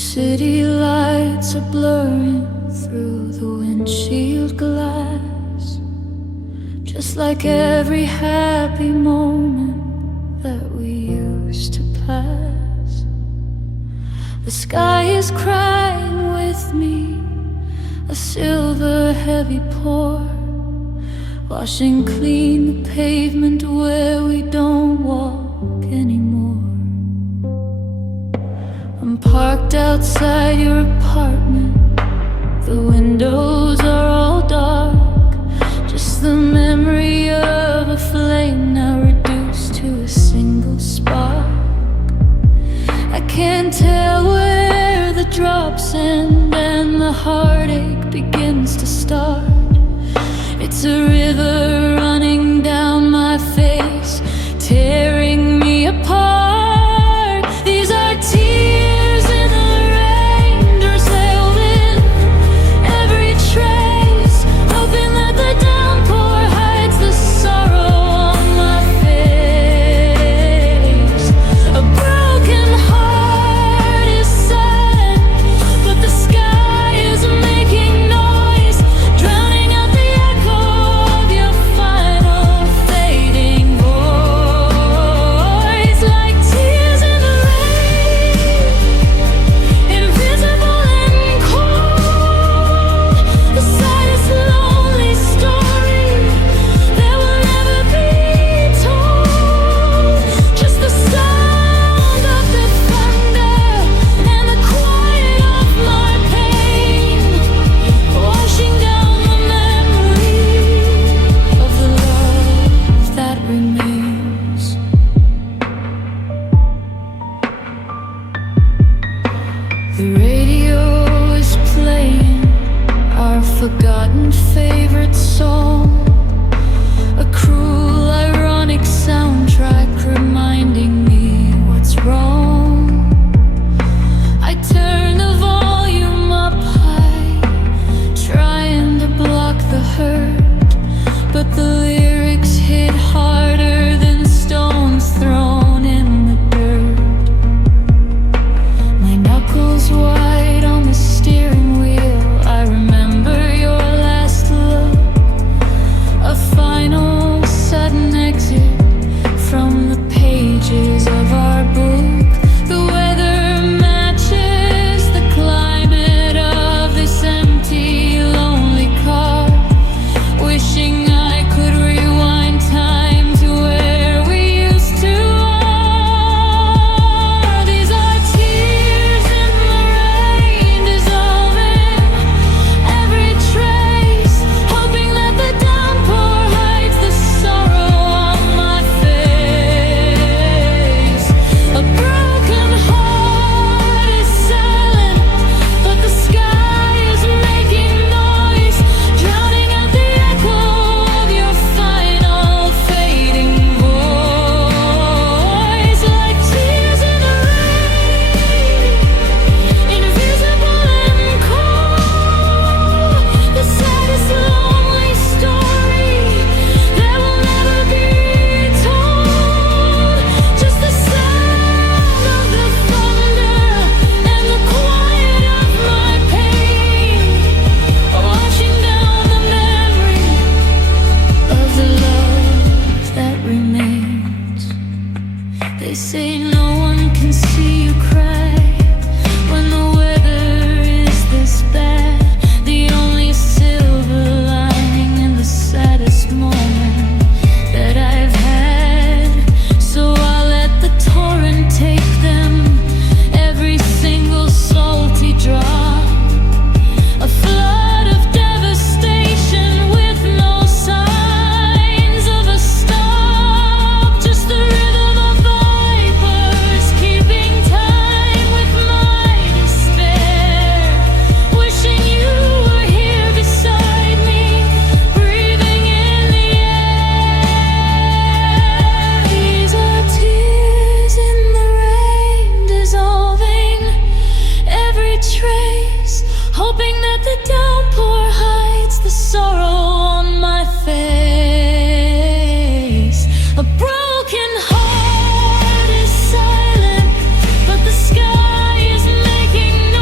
city lights are blurring through the windshield glass, just like every happy moment that we used to pass. The sky is crying with me, a silver heavy pour, washing clean the pavement where we don't walk anymore. I'm parked outside your apartment, the windows are all dark, just the memory of a flame now reduced to a single spark. I can't tell where the drops end and the heartache begins to start. It's a river running down my face, tearing me apart. These are tears in the rain, drizzled in every trace, hoping that the downpour hides the sorrow on my face. A broken heart is sad, but the sky is making noise, drowning out the echo of your final fading voice. Like tears in the rain, invisible and cold, the saddest lonely story that will never be told. Just the sound of the thunder and the quiet of my pain, washing down the memory of the love that remains. The radio is playing our forgotten favorite song, a cruel, ironic soundtrack reminding me what's wrong. I turn the volume up high, trying to block the hurt, but the lyrics hit harder than stones thrown in the dirt. My knuckles white on the steering wheel, I remember your last look, a final sudden exit from the pages of our book. The weather matches the climate of this empty, lonely car, wishing I could rewind time to where we used to are. These are tears in the rain, dissolving every trace, hoping that the downpour hides the sorrow on my face. A broken heart is silent, but the sky is making noise, drowning out the echo of your final fading voice. Like tears in the rain, invisible and cold, the saddest lonely story that will never be told. Just the sound of the thunder and the quiet of my pain, washing down the memory of the love that remains. They say no one can see you cry when the weather is this bad. The only silver lining in the saddest moment that I've had. So I'll let the torrent take them, every single salty drop, a flood of devastation with no signs of a stop. Just the rhythm of vipers keeping time with my despair, wishing you were here beside me, breathing in the air. These are tears in the rain, dissolving every trace, hoping that the downpour hides the sorrow on my face. A broken heart is silent, but the sky is making noise.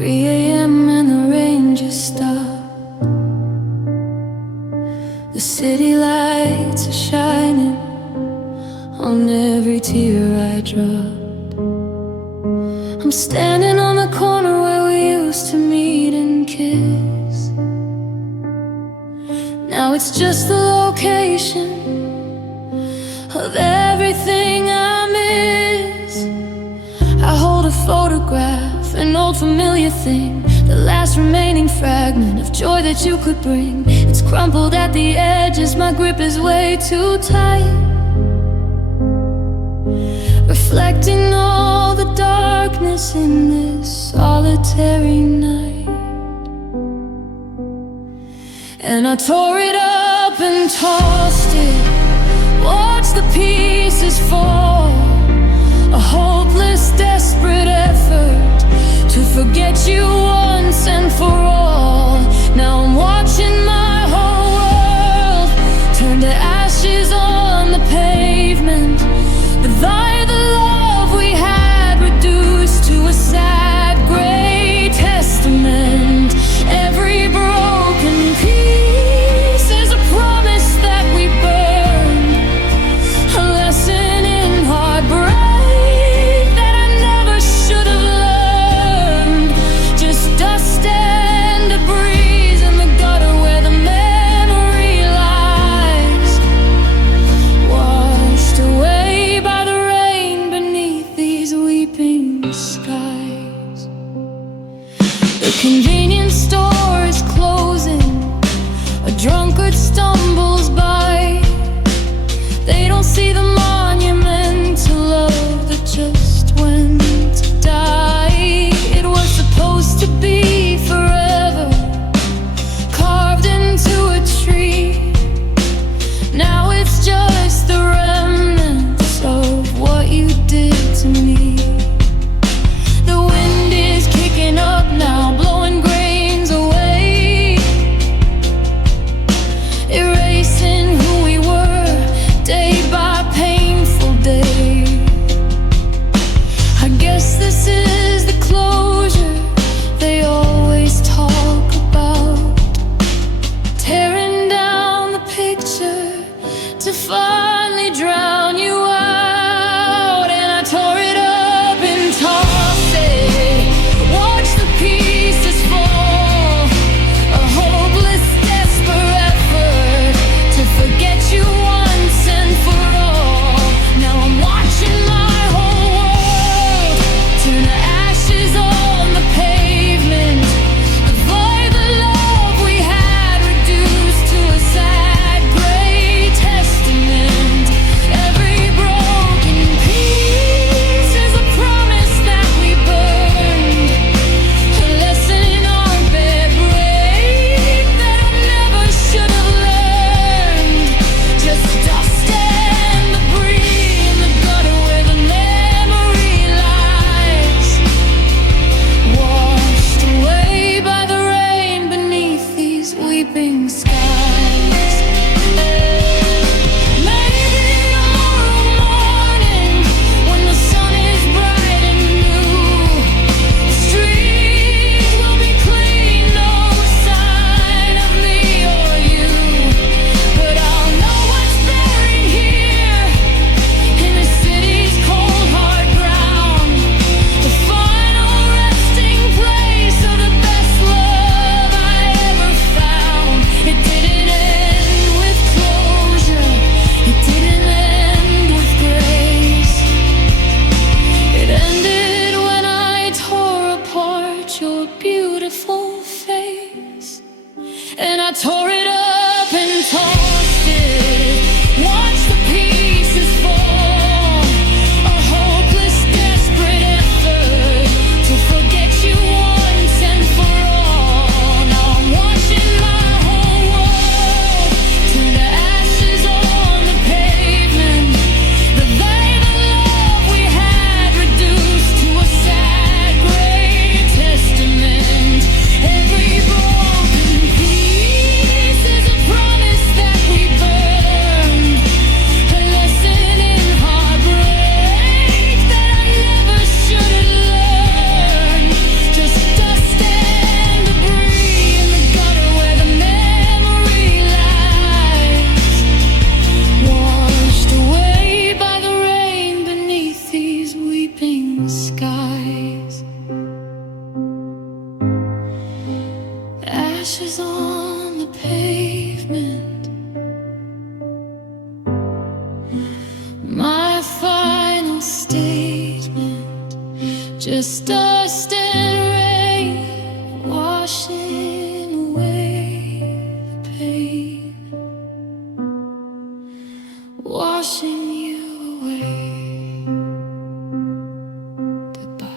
3 a.m. and the rain just stopped. The city lights are shining on every tear I dropped. I'm standing on the corner where we used to meet and kiss. Now it's just the location of everything I miss. I hold a photograph, an old familiar thing, the last remaining fragment of joy that you could bring. It's crumpled at the edges, my grip is way too tight, reflecting all the darkness in this solitary night. And I tore it up and tossed it, watched the pieces fall, a hopeless, desperate effort to forget you once and for all. Now I'm watching my whole world turn to ashes on the pavement. The love we had reduced to a sad gray testament. Every broken piece is a promise that we burned, a lesson in hard just dust and rain, washing away the pain, washing you away. Goodbye.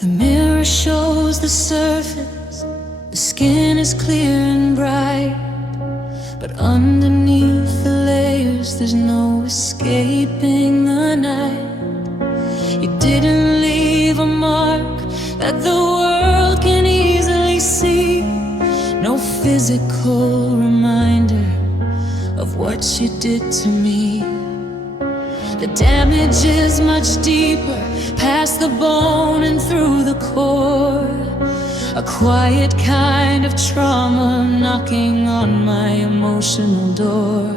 The mirror shows the surface, the skin is clear and bright, but underneath the layers there's no escaping the night. You didn't leave a mark that the world can easily see, no physical reminder of what you did to me. The damage is much deeper, past the bone and through the core. A quiet kind of trauma knocking on my emotional door.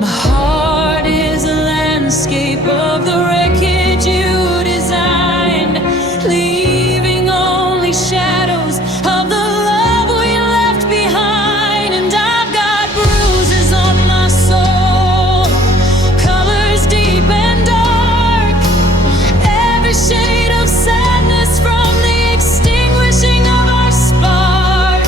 My heart is a landscape of the wreckage you designed, leaving only shadows of the love we left behind. And I've got bruises on my soul, colors deep and dark, every shade of sadness from the extinguishing of our spark.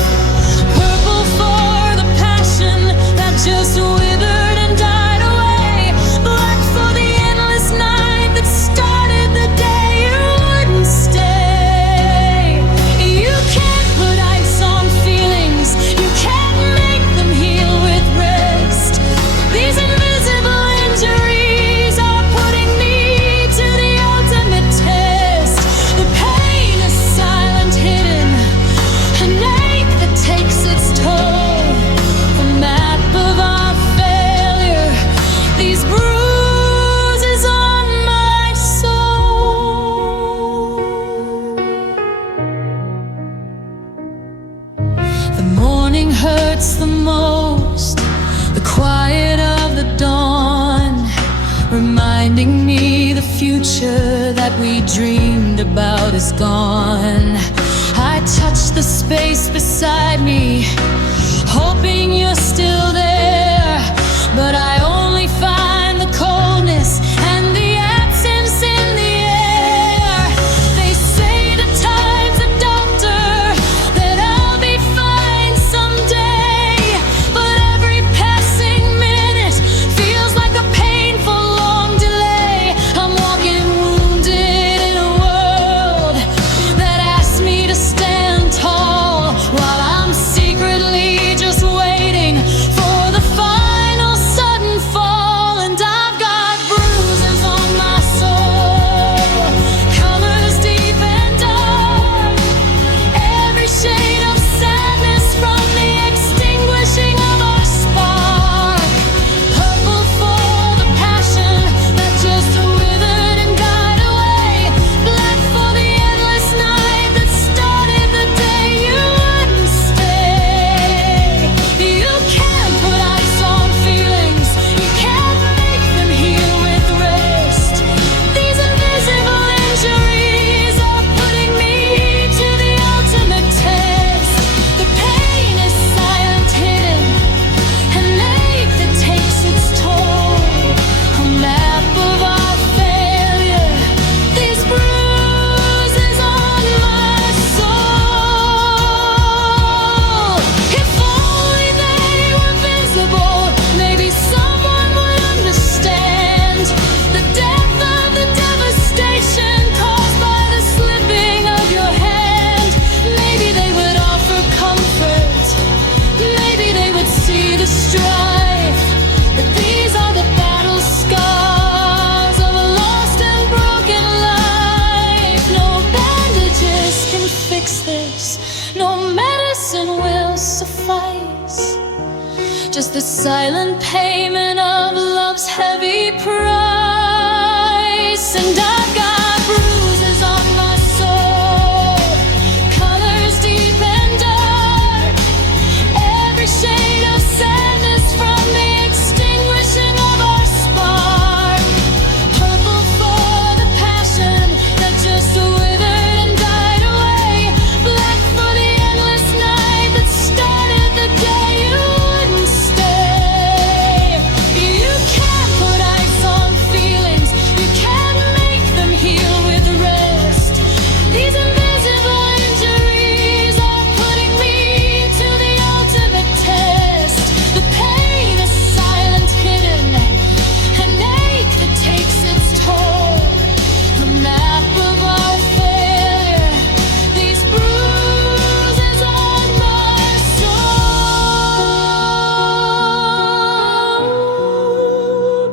Purple for the passion that just withered and died away, black for the endless night that started the day you wouldn't stay. You can't put ice on feelings, you can't make them heal with rest. These invisible injuries are putting me to the ultimate test. The pain is silent, hidden, an ache that takes its toll. A map of our failure, these bruises on my soul. The morning hurts the most, the quiet of the dawn, reminding me the future that we dreamed about is gone. I touch the space beside me, hoping you're still there, but I only find the coldness and the absence in the air. They say the time's a doctor, that I'll be fine someday, but every passing minute feels like a painful long delay. I'm walking wounded in a world that asks me to stand tall, while I'm secretly just waiting suffice. Just the silent payment of love's heavy price. And I've got bruises on my soul, colors deep and dark, every shade of sadness from the extinguishing of our spark. Purple for the passion that just withered and died away, black for the endless night that started the day you wouldn't stay. You can't put ice on feelings, you can't make them heal with rest. These invisible injuries are putting me to the ultimate test. The pain is silent, hidden, an ache that takes its toll. The map of our failure, these bruises on my soul,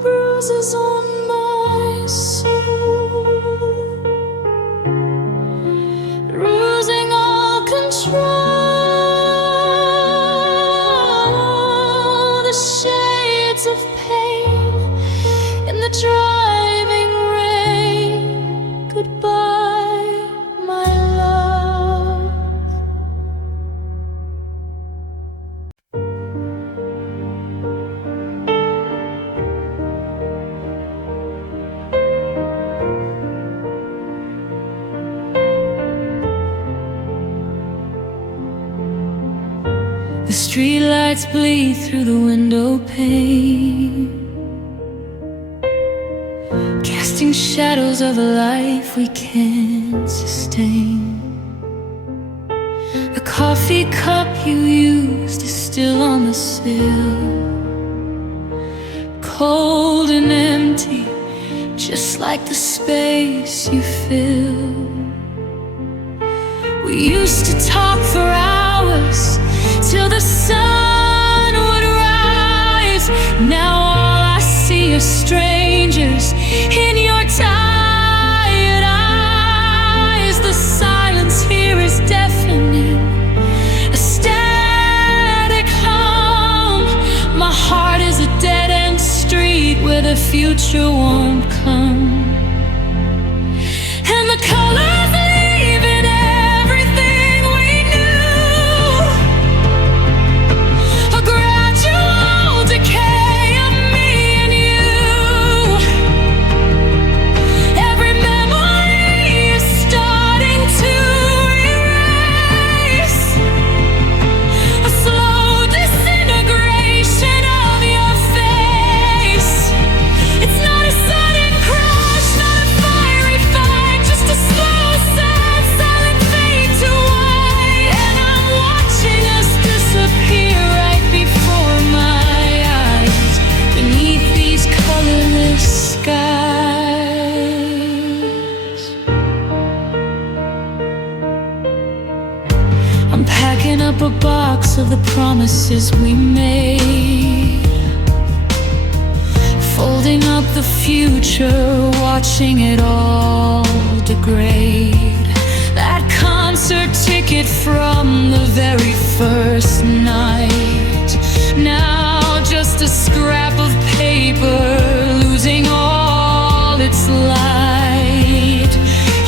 bruises on my soul, losing all control. The shades of pain in the driving rain. Goodbye, my love. The streetlights bleed through the window pane, casting shadows of a life we can't sustain. The coffee cup you used is still on the sill, cold and empty, just like the space you fill. We used to talk for hours till the sun would rise. Now all I see are strangers in your tired eyes. The silence here is deafening, a static hum. My heart is a dead-end street where the future won't come. And the colors leave in everything we knew, a gradual decay of me and you. Every memory is starting to erase, a slow disintegration of your face. It's not a sudden crash, not a fiery fight, just a slow, sad, silent fade to white. And I'm watching us disappear right before my eyes, beneath these colorless skies. I'm packing up a box of the promises we made, folding up the future, watching it all degrade. That concert ticket from the very first night, now just a scrap of paper, losing all its light.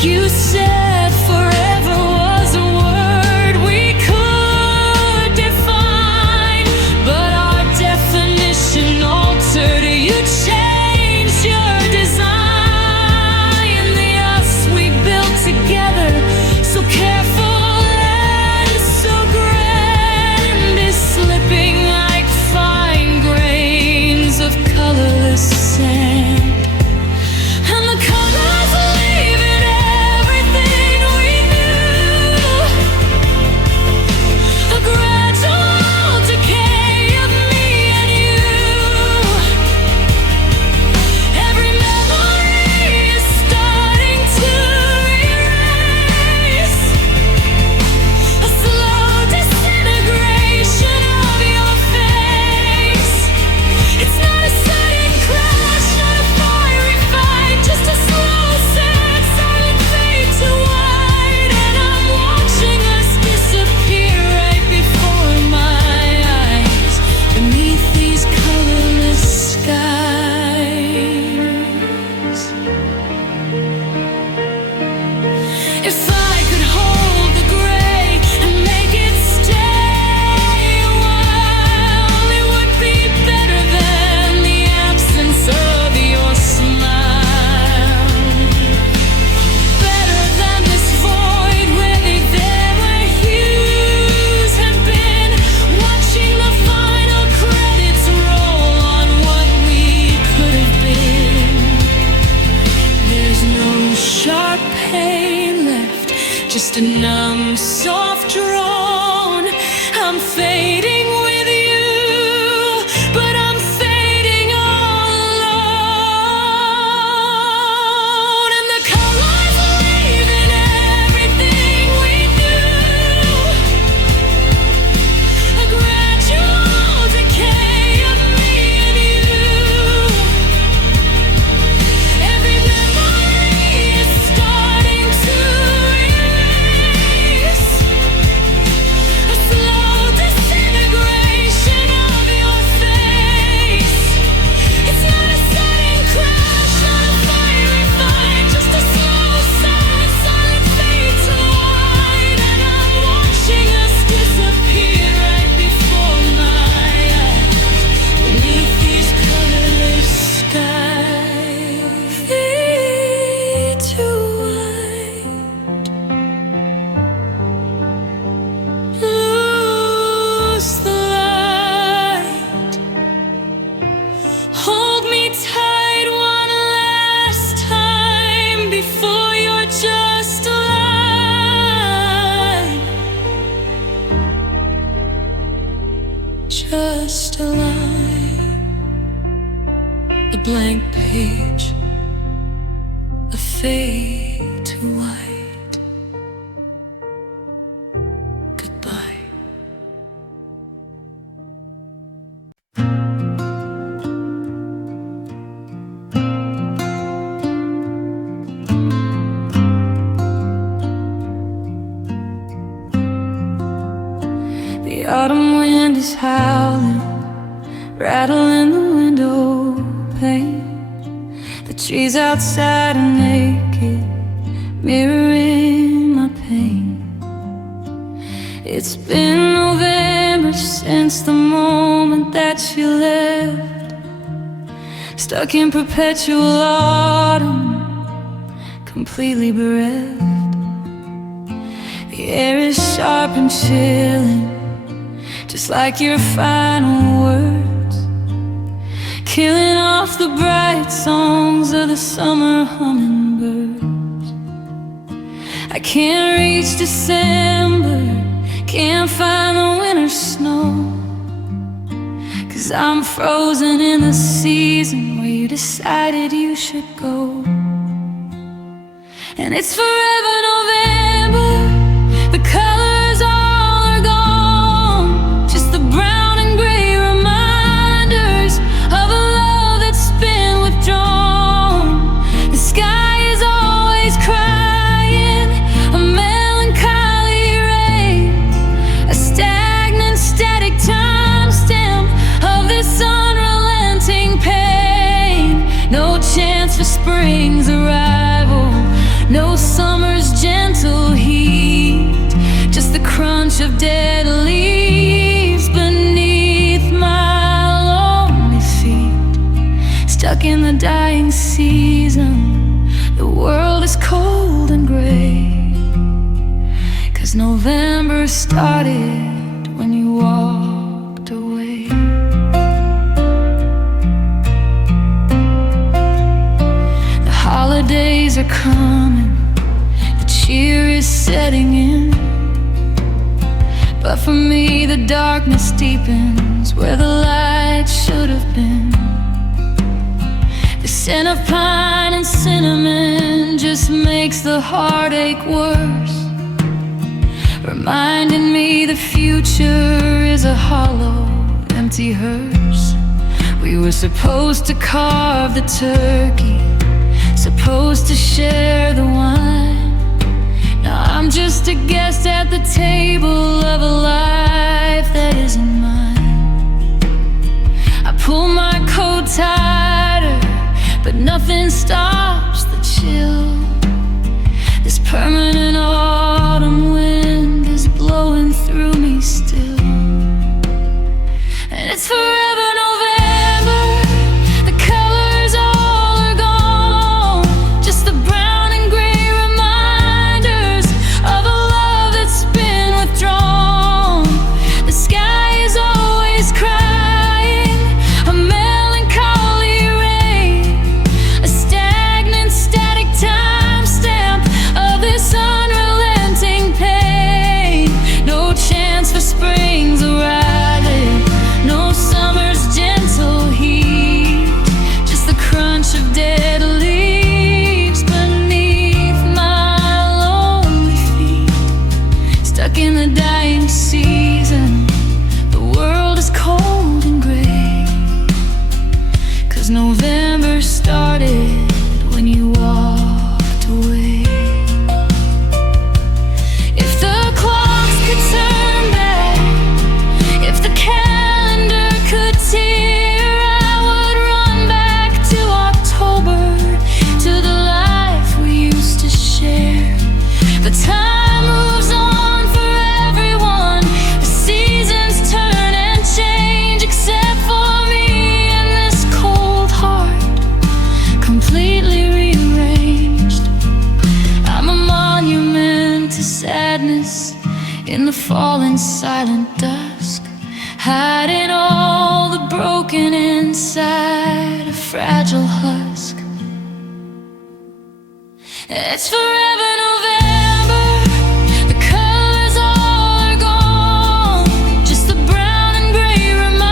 You said forever was a word we could define, but our definition altered. You changed your design. The us we built together, so careful and so grand, is slipping like fine grains of colorless just a line, a blank page, a fade to white. Goodbye. The autumn wind is howling, rattling the window pane. The trees outside are naked, mirroring my pain. It's been November since the moment that you left, stuck in perpetual autumn, completely bereft. The air is sharp and chilling, just like your final words, killing off the bright songs of the summer hummingbirds. I can't reach December, can't find the winter snow, 'cause I'm frozen in the season where you decided you should go. And it's forever November, the colors all are gone, just the brown and gray reminders of a love that's been withdrawn. The sky is always crying, a melancholy rain, a stagnant, static timestamp of this unrelenting pain. No chance for spring's arrival, no summer's gentle heat, just the crunch of dead leaves beneath my lonely feet. Stuck in the dying season, the world is cold and gray, 'cause November started when you walked away. The holidays are coming, the cheer is setting in, but for me the darkness deepens where the light should have been. The scent of pine and cinnamon just makes the heartache worse, reminding me the future is a hollow, empty hearse. We were supposed to carve the turkey, supposed to share the wine. Now I'm just a guest at the table of a life that isn't mine. I pull my coat tighter, but nothing stops the chill. This permanent autumn wind is blowing through me still. And it's forever November, the colors all are gone, just the brown and gray reminders of a love that's been withdrawn. The sky is always crying, a melancholy rain, a stagnant, static timestamp of this unrelenting pain. No chance for spring's arriving, no summer's gentle heat, just the crunch of dead leaves beneath my lonely feet. Stuck in the dying season, the world is cold and gray, 'cause November started when you walked away. If the clocks could turn back, if the calendar could tear, I would run back to October, to the life we used to share. But time moves on for everyone, the seasons turn and change, except for me and this cold heart, completely rearranged. I'm a monument to sadness in the falling silent dusk, hiding all the broken inside a fragile husk. It's forever November, the colors all are gone, just the brown and gray remind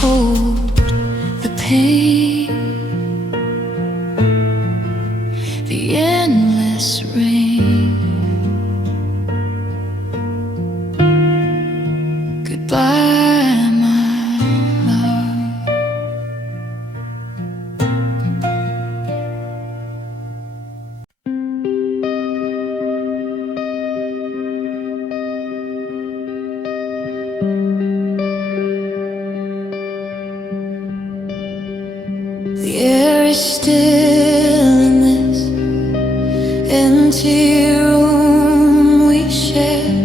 cold, the pain, the endless rain. Goodbye, my love. The air is still in this empty room we shared.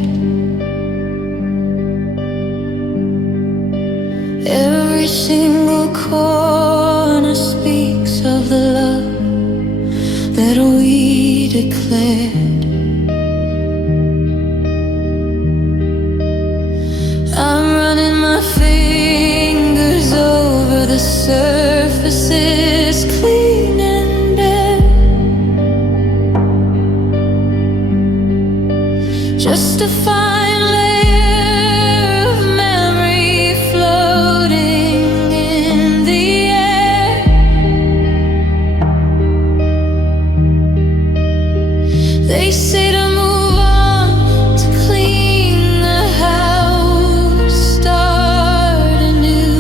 Every single corner speaks of the love that we declared. I'm running my fingers over the surfaces, clean and bare, just to find layer of memory floating in the air. They say to move on, to clean the house, start anew.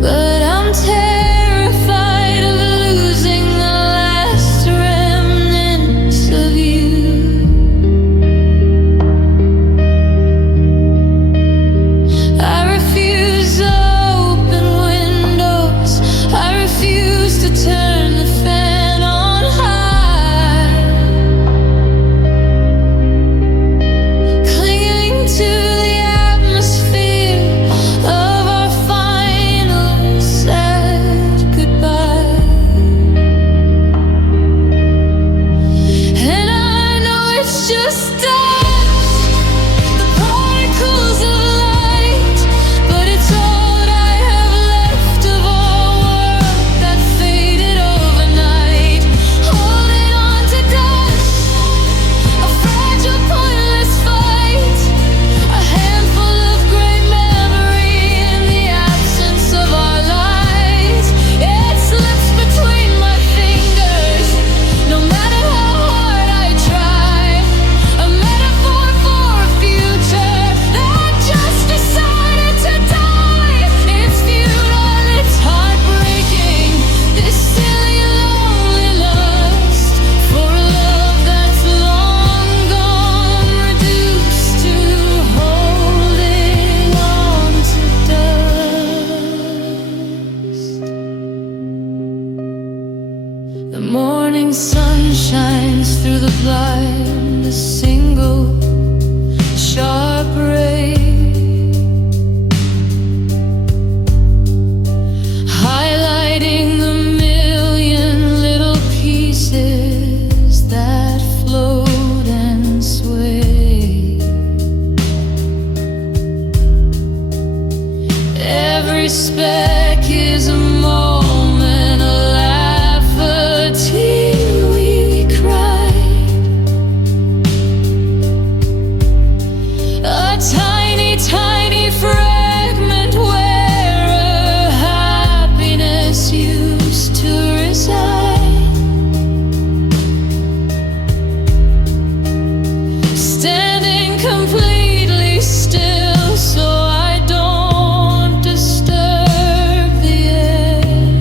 But I'm terrified of losing the last remnants of you. I refuse open windows, I refuse to turn the fan on high, clinging to the atmosphere of our final sad goodbye. And I know it's just dust, the particles of light, but it's all I have left of our world that faded overnight. Holding on to dust, a fragile, pointless fight, a handful of great memory in the absence of our lives. It slips between my fingers, no matter how hard I try. A metaphor for a future that just decided to die. It's futile, it's heartbreaking, this silly lonely lust for a love that's long gone, reduced to holding on to dust. The morning sun shines through the blind, a single sharp ray, highlighting the million little pieces that float and sway. Every speck is a moment, a laugh, a tear we cried, a tiny, tiny fragment where a happiness used to reside. Standing completely still so I don't disturb the air.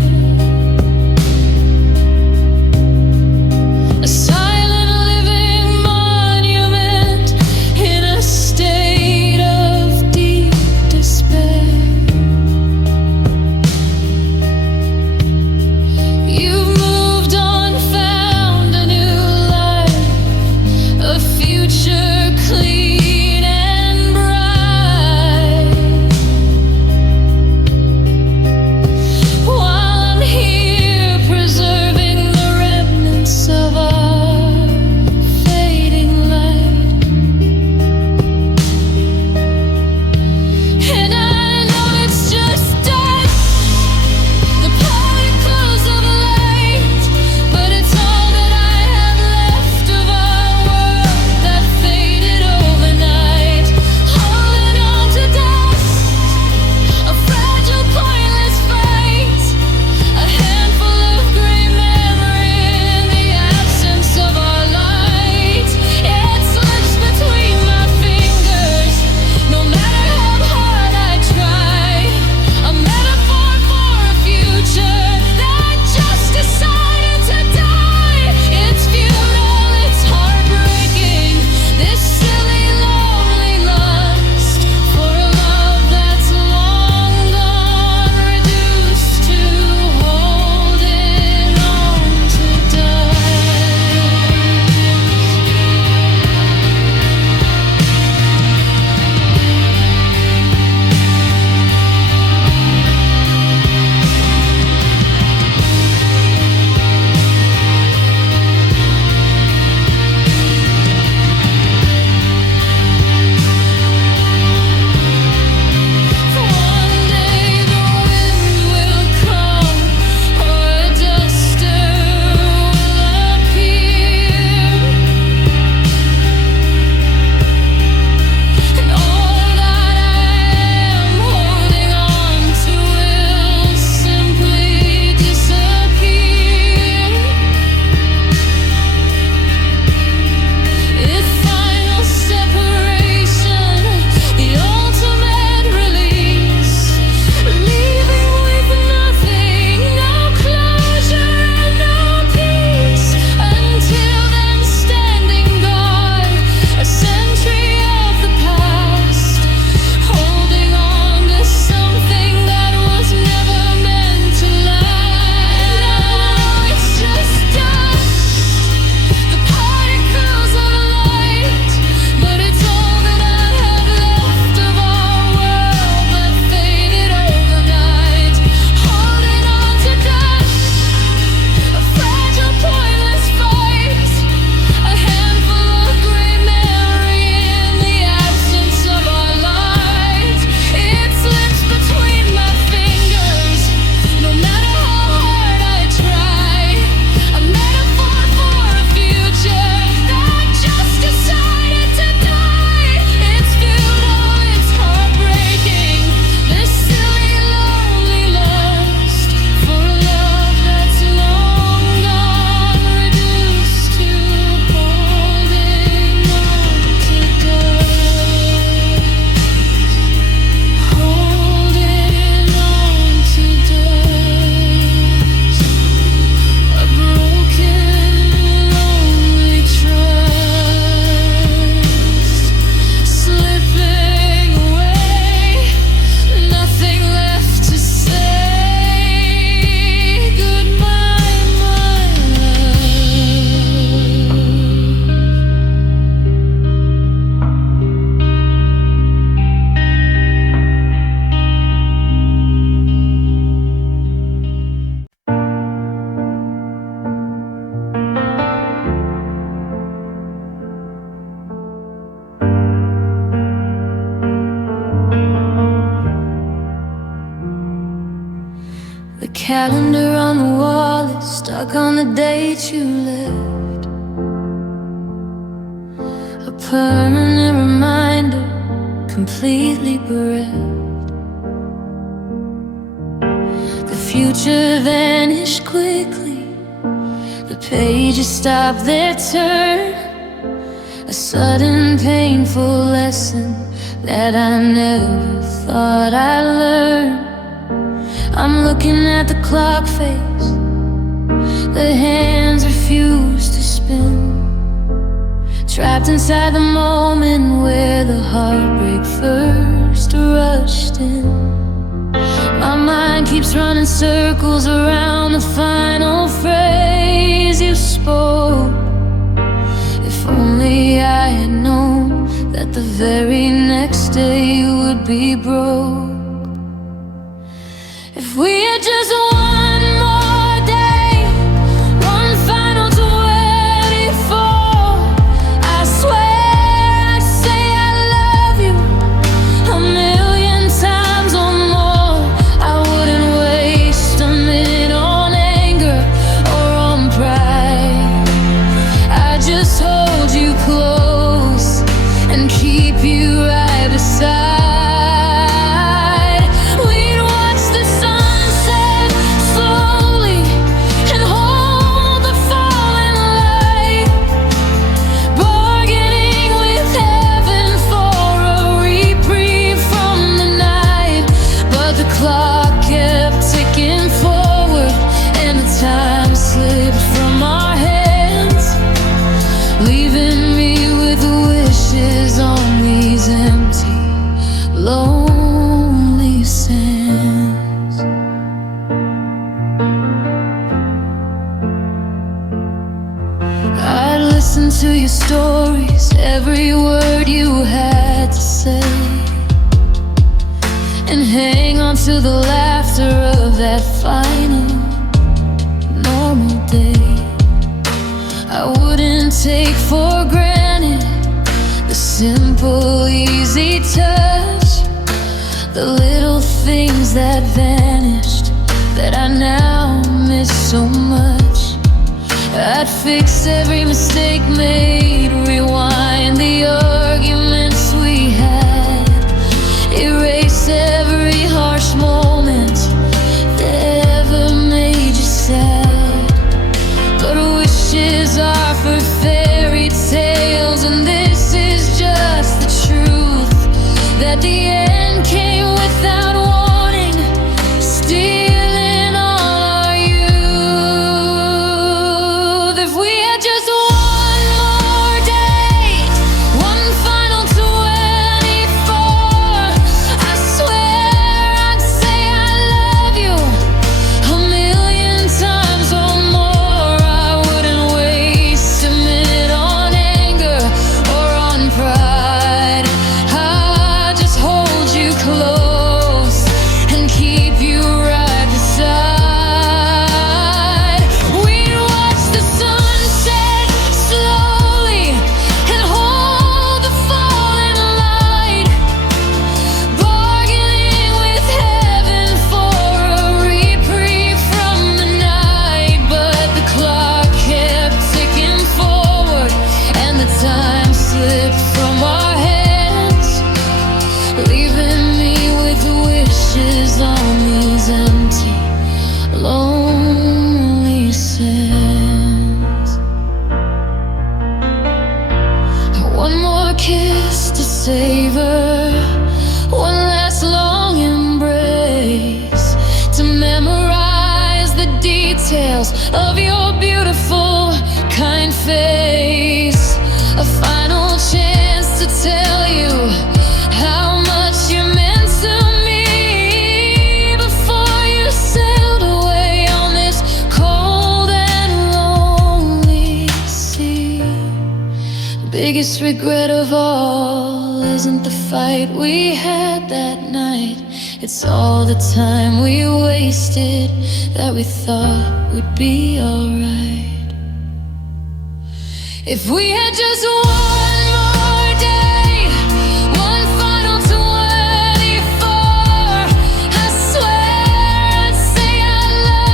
calendar on the wall is stuck on the date you left. A permanent reminder, completely bereft. The future vanished quickly, the pages stopped their turn. A sudden painful lesson that I never thought I'd learn. I'm looking at the clock face, the hands refuse to spin. Trapped inside the moment where the heartbreak first rushed in. My mind keeps running circles around the final phrase you spoke. If only I had known that the very next day you would be broke. If we had just one more day, one final 24, I swear I'd say I love you a million times or more. I wouldn't waste a minute on anger or on pride. I'd just hold you close and keep you right beside. Lonely sands. I'd listen to your stories, every word you had to say, and hang on to the laughter of that final normal day. I wouldn't take for granted the simple, easy touch, the little things that vanished that I now miss so much. I'd fix every mistake made, rewind the arguments we had, erase every harsh moment that ever made you sad. But wishes are for fairy tales, and this is just the truth, that the end came without warning, stealing all our youth. If we had just one more day, one final 24, I swear I'd say I love you a million times or more. I wouldn't waste a minute on anger or on pride. I'd just hold you close and keep you right beside. We'd watch the sunset slowly and hold the falling light, bargaining with heaven for a reprieve from the night. But the clock kept ticking forward and the time slipped from our hands, leaving me with wishes on these empty, lonely sands. One more kiss to savor, one last long embrace, to memorize the details of your beautiful, kind face. A final chance to tell you how much you meant to me before you sailed away on this cold and lonely sea. Biggest regret of all isn't the fight we had that night, it's all the time we wasted that we thought would be alright. If we had just one more day, one final 24, I swear I'd say I love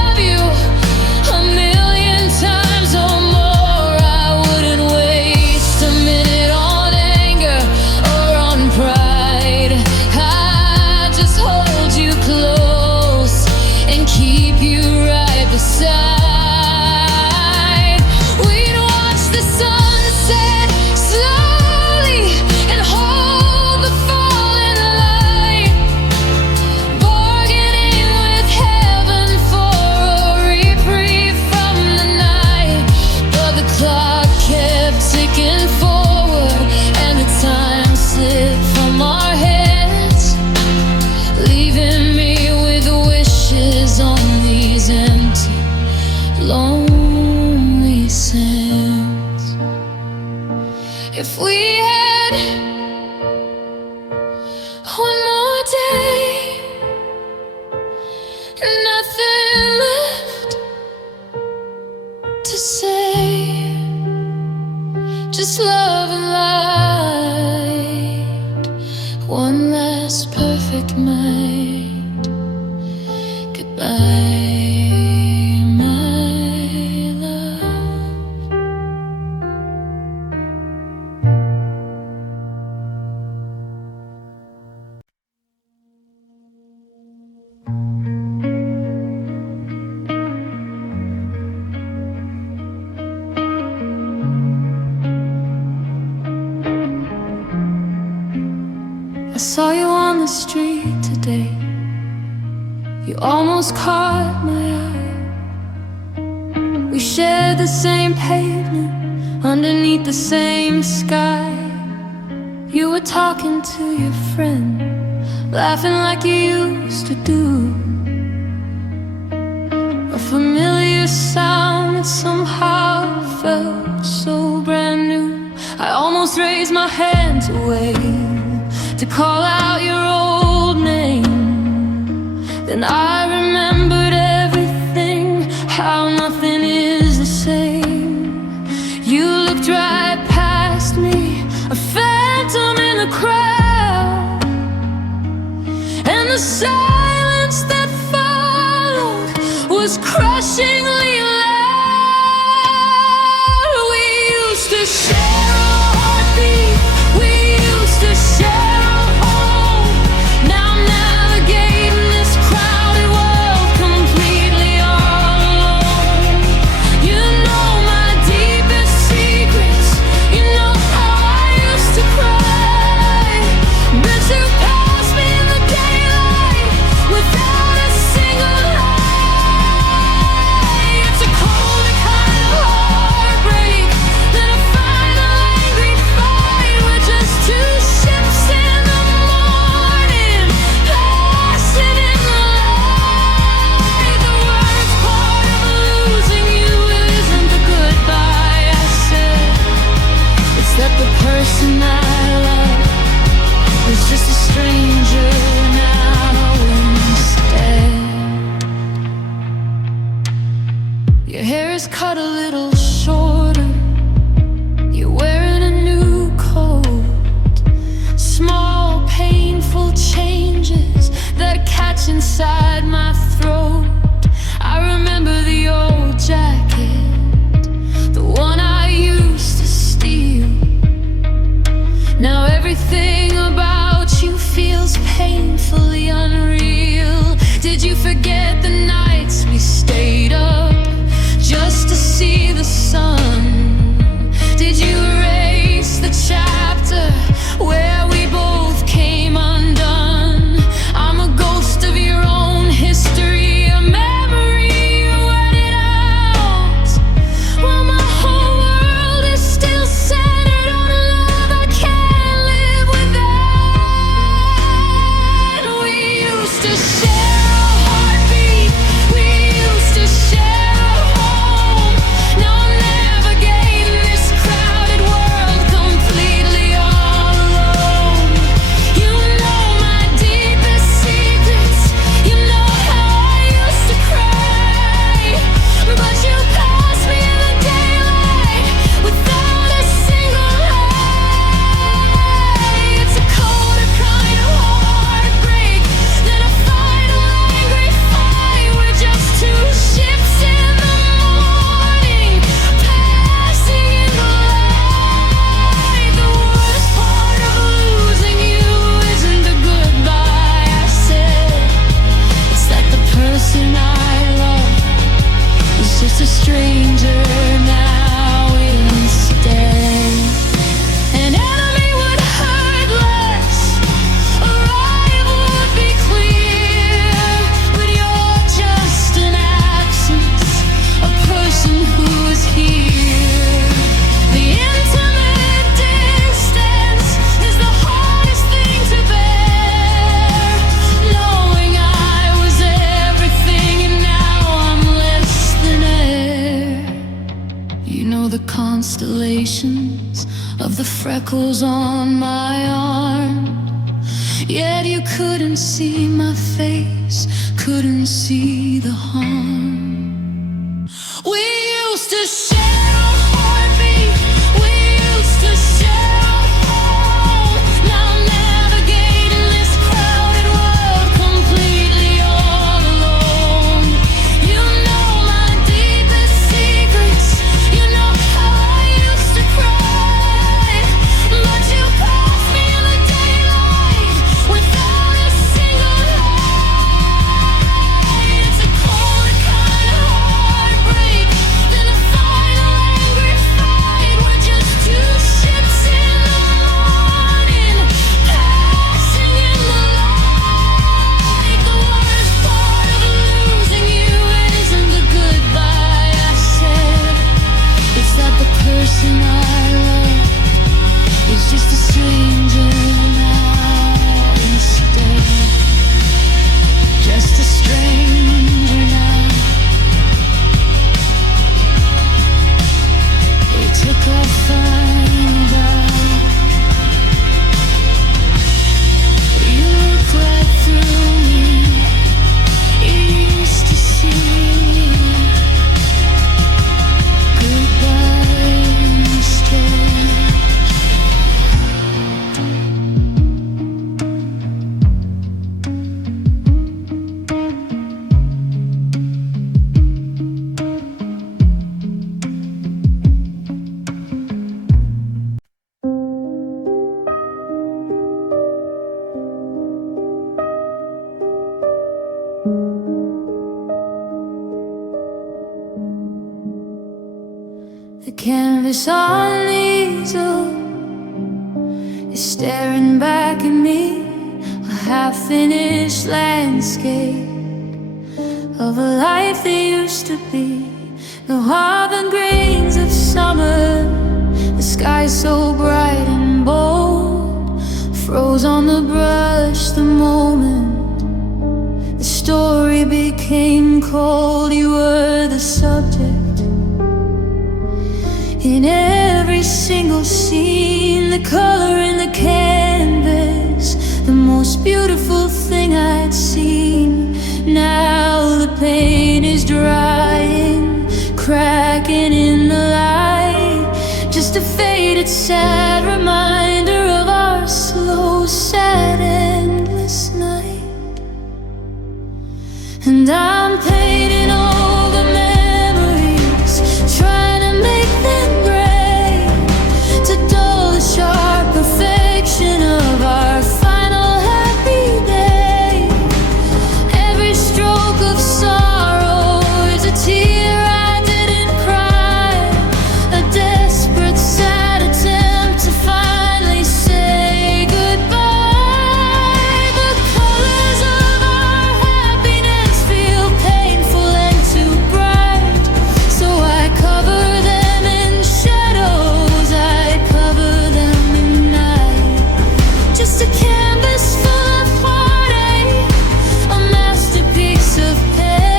one last perfect night. Goodbye, my love. I saw you on the street today. You almost caught my eye. We shared the same pavement underneath the same sky. You were talking to your friend, laughing like you used to do. A familiar sound that somehow felt so brand new. I almost raised my hand to wave, to call out your old name. Then I remembered everything, how nothing is the same. You looked right past me, a phantom in the crowd, and the silence that followed was crushingly loud. We used to share a heartbeat, we used to share. Your hair is cut a little shorter, you're wearing a new coat. Small, painful changes that catch inside my throat. I remember the old jacket, the one I used to steal. Now everything about you feels painfully unreal. Did you forget the nights we stayed up just to see the sun? Did you erase the chapter where we both came undone? I'm a ghost of your own history, a memory you wetted out. While my whole world is still centered on a love I can't live without. We used to share a heartbeat, we used to share. Constellations of the freckles on my arm, yet you couldn't see my face, couldn't see the harm. We used to share a heartbeat, we used to share a home. Now I'm navigating canvas on easel is staring back at me, a half-finished landscape of a life that used to be. The auburn grains of summer, the sky so bright and bold, froze on the brush the moment the story became cold. You were the subject in every single scene, the color in the canvas, the most beautiful thing I'd seen. Now the paint is drying, cracking in the light, just a faded, sad reminder of our slow, sad, endless night. And I'm painting over memories, trying to make them gray, to dull the sharp perfection of our final happy day. Every stroke of sorrow is a tear I didn't cry, a desperate, sad attempt to finally say goodbye. The colors of our happiness feel painful and too bright, so I cover them in shadows, I cover them in night. Just a canvas full of heartache, a masterpiece of painted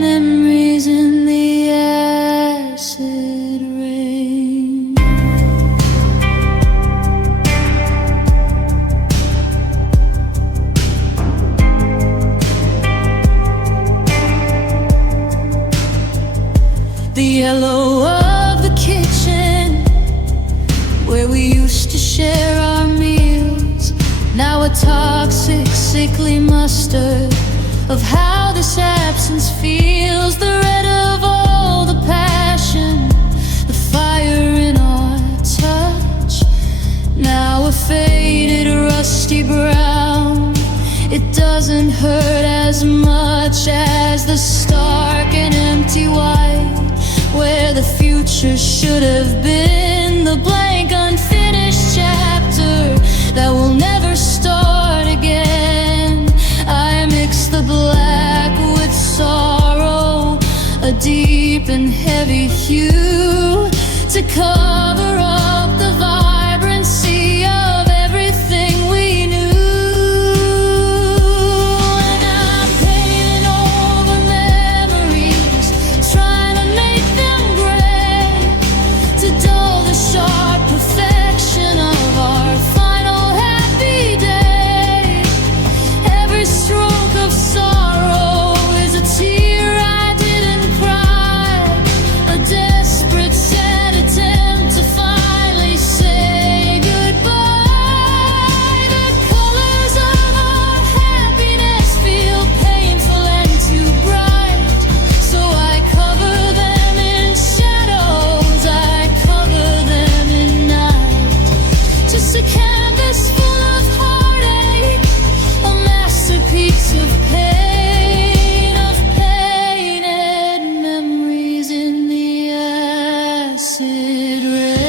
memories in the acid rain. The yellow of the kitchen where we used to share our meals, now a toxic, sickly mustard of how this absence feels. The red of all the passion, the fire in our touch, now a faded, rusty brown. It doesn't hurt as much as the stark and empty white, where the future should have been, the blank, unfinished chapter that will never start again. I mix the black with sorrow, a deep and heavy hue, to cover up the vibrancy of everything we knew. And I'm painting over memories, trying to make them gray, to dull the sharp perfection of our final happy day. Every stroke of sorrow is a tear I didn't cry, a desperate, sad attempt to finally say goodbye. The colors of our happiness feel painful and too bright, so I cover them in shadows, I cover them in night. Just a canvas full of heartache, a masterpiece of painted memories in the acid rain.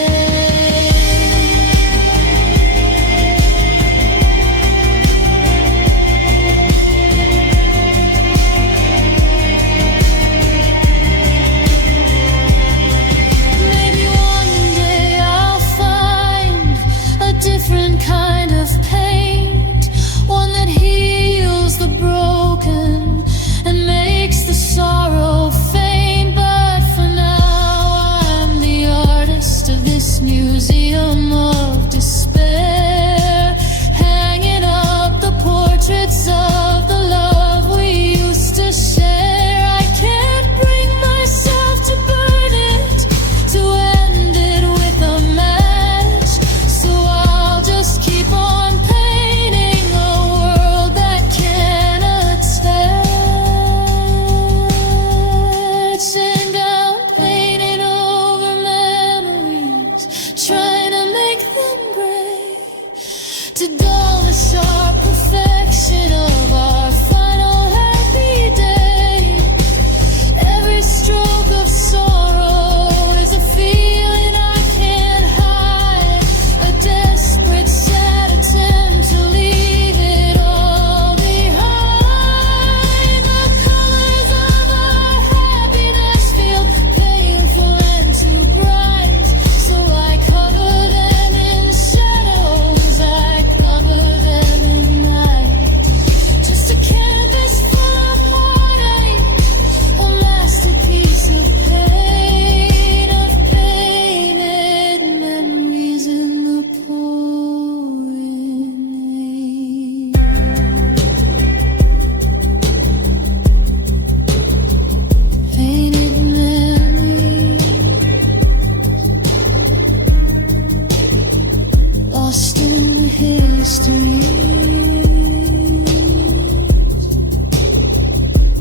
Maybe one day I'll find a different kind of paint, one that heals the broken and makes the sorrow faint. But for now, I'm the artist of this museum of despair, hanging up the portraits of the love we used to share. I can't bring myself to burn it, to end it with a match, so I'll just keep on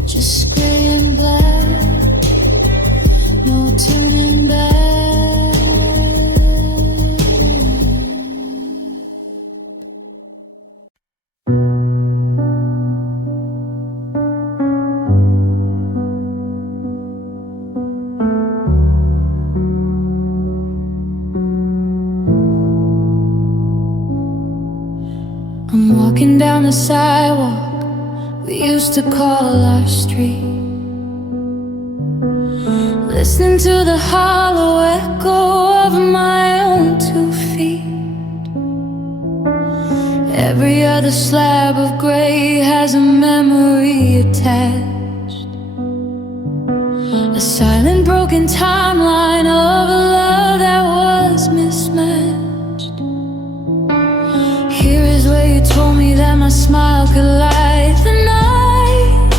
just gray and black, no turning back. I'm walking down the sidewalk we used to call our street, listening to the hollow echo of my own 2 feet. Every other slab of gray has a memory attached, a silent broken timeline of a love that was mismatched. Here is where you told me that my smile could light the night.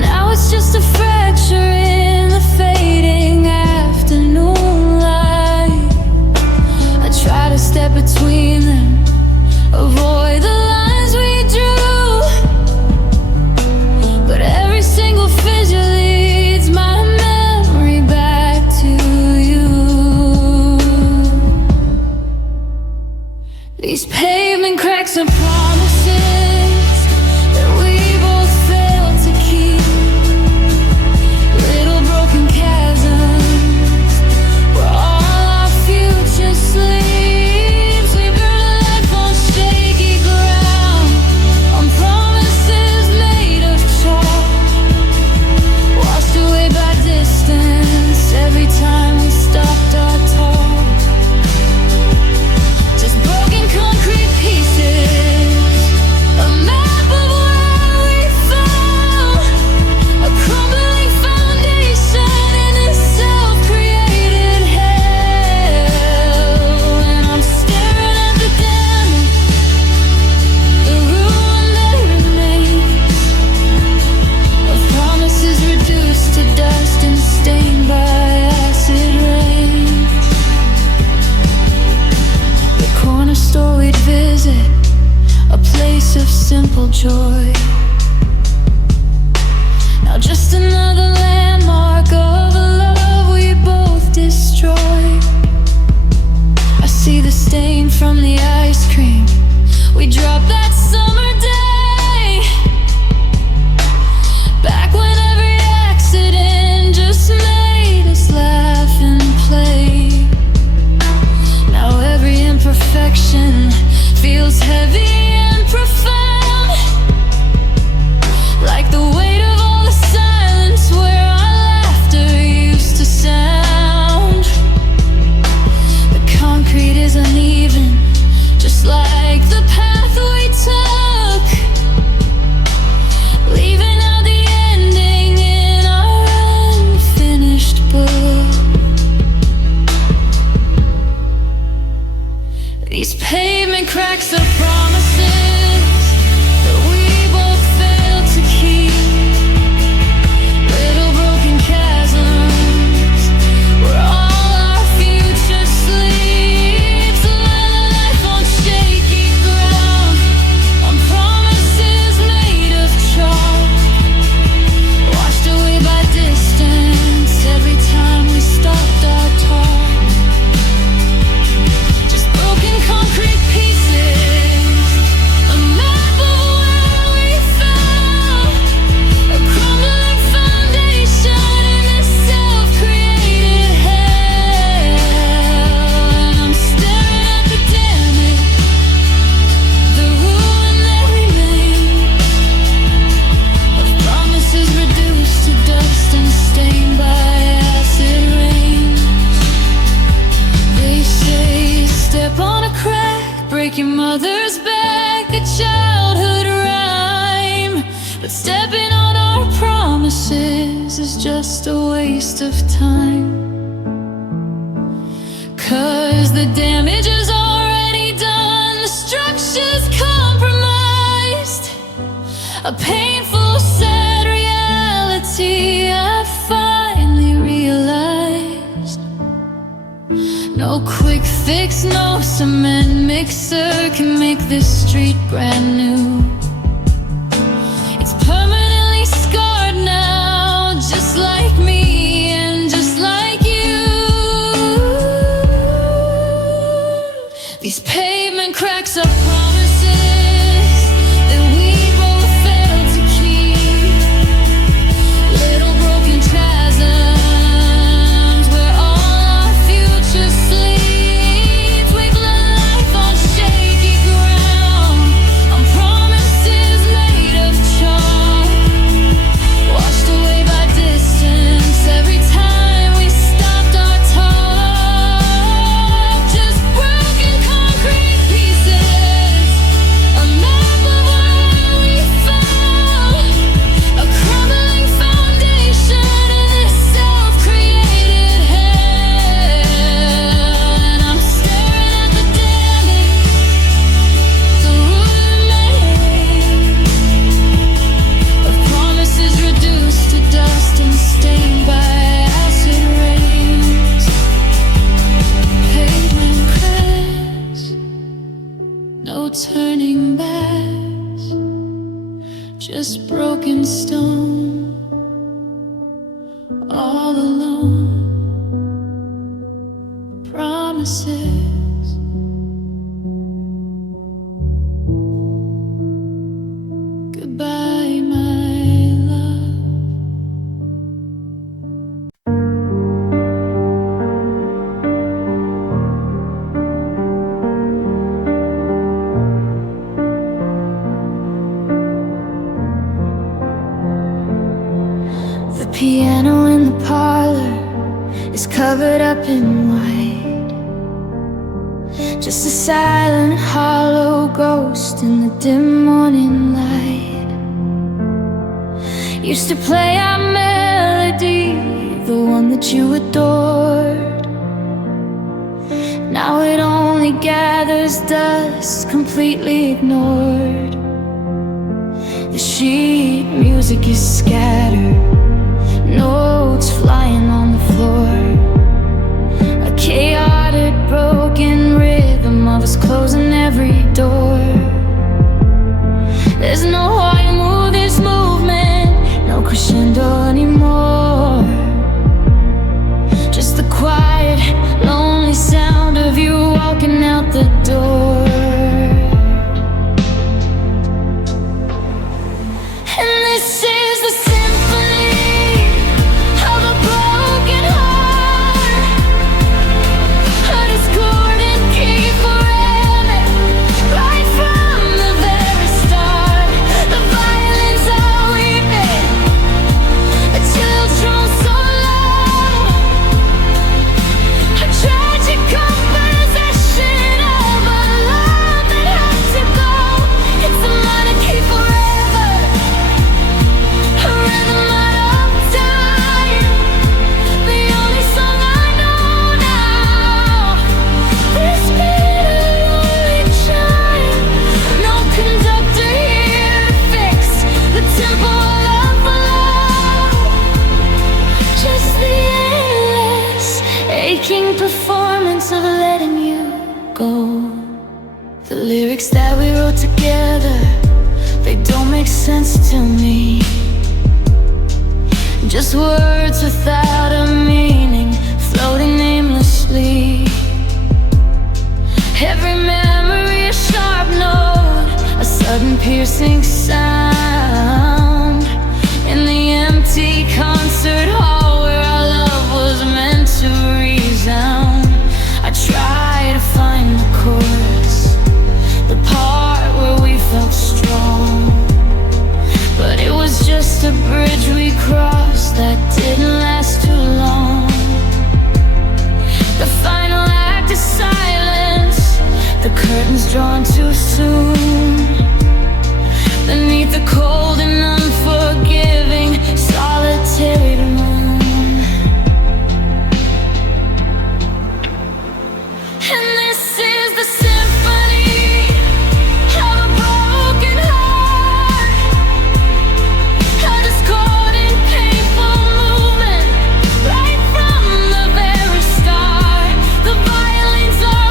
Now it's just a fracture in the fading afternoon light. I try to step between them, avoid the lines we drew, but every single fissure leads my memory back to you. These pavement cracks are promises that we both failed to keep, little broken chasms where all our future sleeps. We burn a life on shaky ground, on promises made of chalk, washed away by distance every time we stopped our talk. Just broken concrete pieces, a map of where we fell, a crumbling foundation in this self-created hell. And I'm staring at the damage, the ruin that remains, of promises reduced to dust and stained by acid rain. The corner store we'd visit, a place of simple joy, now just another landmark of a love we both destroyed. I see the stain from the ice cream we dropped that summer day, back when every accident just made us laugh and play. Now every imperfection feels heavy and profound, like the weight of all the silence where our laughter used to sound. The concrete is uneven, just like the path we took, leaving out the ending in our unfinished book. These pavement cracks are promises that we both failed to keep, little broken chasms where all our future sleeps. A life on shaky ground, on promises made of chalk, washed away by distance every time we stopped our talk. Just broken concrete pieces, a map of where we fell, a crumbling foundation in this self-created hell. And I'm staring at the damage, the ruin that remains, of promises reduced to dust and stained by acid rain. They say step on a crack, break your mother's back, a childhood rhyme. But stepping on our promises is just a waste of time, 'cause the damage is already done, the structure's compromised, a painful, sad reality I finally realized. No quick fix, no cement mixer can make this street brand new. It's permanently scarred now, just like me and just like you. These pavement cracks are promises that we both failed to keep. Little broken chasms where all our future sleeps. We've led life on shaky ground, on promises made of chalk, washed away by distance every time we stopped our talk. Just broken concrete pieces, a map of where we fell, a crumbling foundation in this self-created hell. And I'm staring at the damage the root made of promises reduced to dust and stained by acid rains. Pavement cracks, no turning back, just broken stone, all alone. Promises. Goodbye, my love. The piano in the parlor is covered up in white, just a silent, hollow ghost in the dim morning light. Used to play our melody, the one that you adored. Now it only gathers dust, completely ignored. The sheet music is scattered, notes flying on the floor, a chaotic, broken rhythm of us closing every door. There's no how you move this movement, no crescendo anymore. Just the quiet, lonely sound of you walking out the door. And this is the symphony of a broken heart, a discordant key forever, right from the very start. The violins are weeping, a children so low, a tragic composition of a love that had to go. It's a monarchy forever, a rhythm out of time, the only song I know now. This beat a lonely chime, no conductor here to fix the tempo of love. Just the endless, aching performance of letting you go. The lyrics that we wrote together, they don't make sense to me. Just words without a meaning, floating aimlessly. Every memory a sharp note, a sudden piercing sound. In the empty concert hall where our love was meant to resound, I try to find the chorus, the part where we felt strong. But it was just a bridge we crossed that didn't last too long. The final act is silence, the curtains drawn too soon. Beneath the cold and unforgiving solitary moon. And this is the symphony of a broken heart, a discordant, painful movement right from the very start. The violins are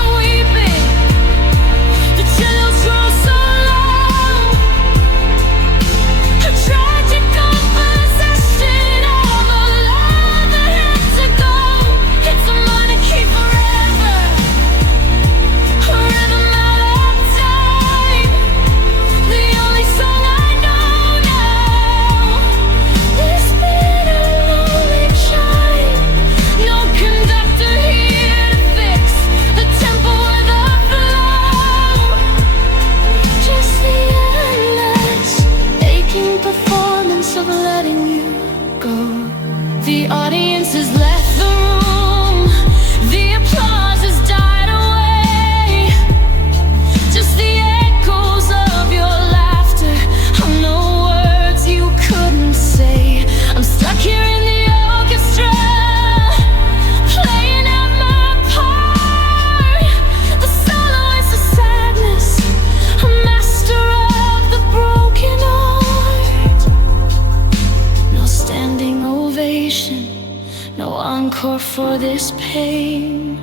this pain.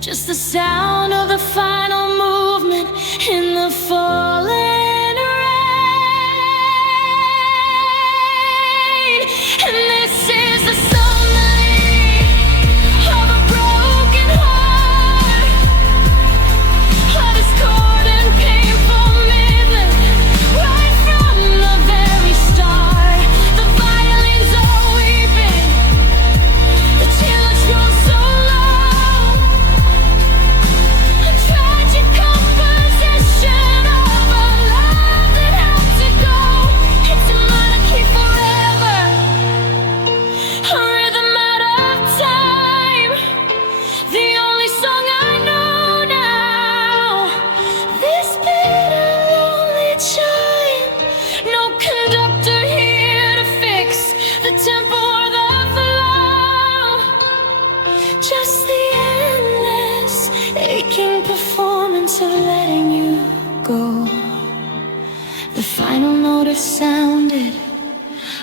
Just the sound of the final movement in the falling rain. And this is the summary of a broken heart, a discord and painful midland, right from the very start. The violins are weeping, the tears run so long. A tragic composition of a love that had to go. It's a monarchy forever, a rhythm out of time. The only song I know now, this bitter lonely chime. No conductor here to fix the tempo or the flow, just the endless aching performance of letting you go. The final note has sounded,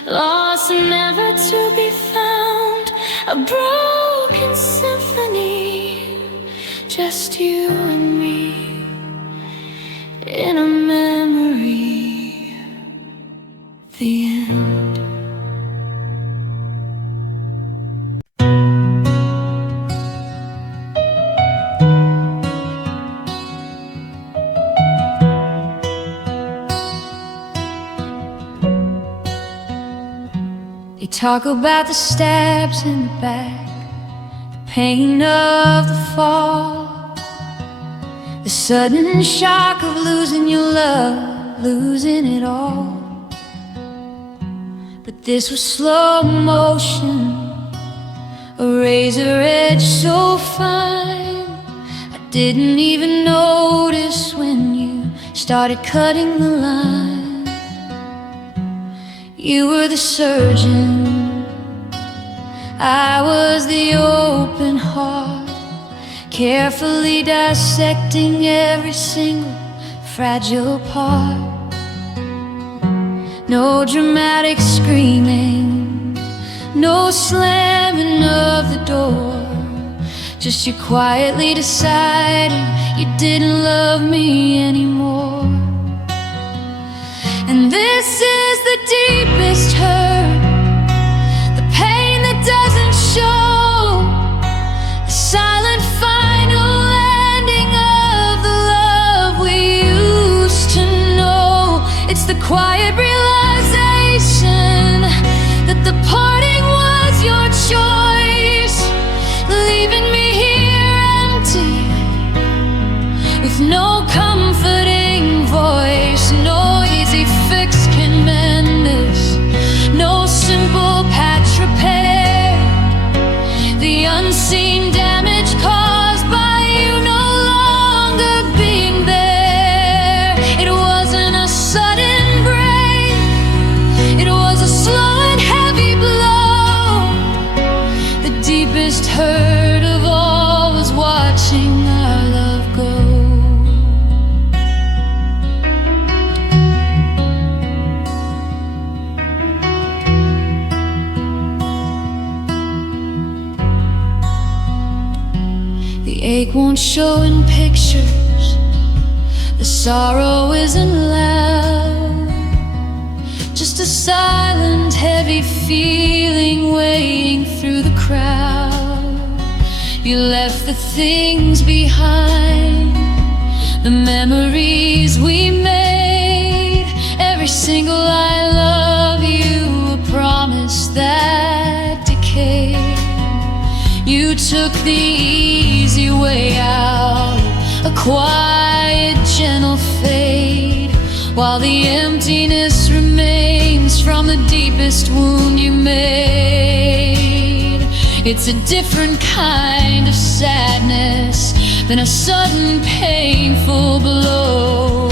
lost and never to be found. A broken symphony, just you and me in a memory. The end. They talk about the stabs in the back, the pain of the fall, the sudden shock of losing your love, losing it all. But this was slow motion, a razor edge so fine. I didn't even notice when you started cutting the line. You were the surgeon, I was the open heart, carefully dissecting every single fragile part. No dramatic screaming, no slamming of the door, just you quietly deciding you didn't love me anymore. And this is the deepest hurt, the pain that doesn't show, the silent final ending of the love we used to know. It's the quiet realization that the parting was your choice, leaving me here empty, with no comforting voice. No easy fix can mend this, no simple patch repair. The unseen damage caused by you no longer being there. It wasn't a sudden break, it was a slow and heavy blow. The deepest hurt of all was watching our love go. The ache won't show in pictures, the sorrow isn't loud, just a silent, heavy feeling weighing through the crowd. You left the things behind, the memories we made, every single I love you, a promise that decayed. You took the easy way out, a quiet, gentle fade, while the emptiness remains from the deepest wound you made. It's a different kind of sadness than a sudden painful blow.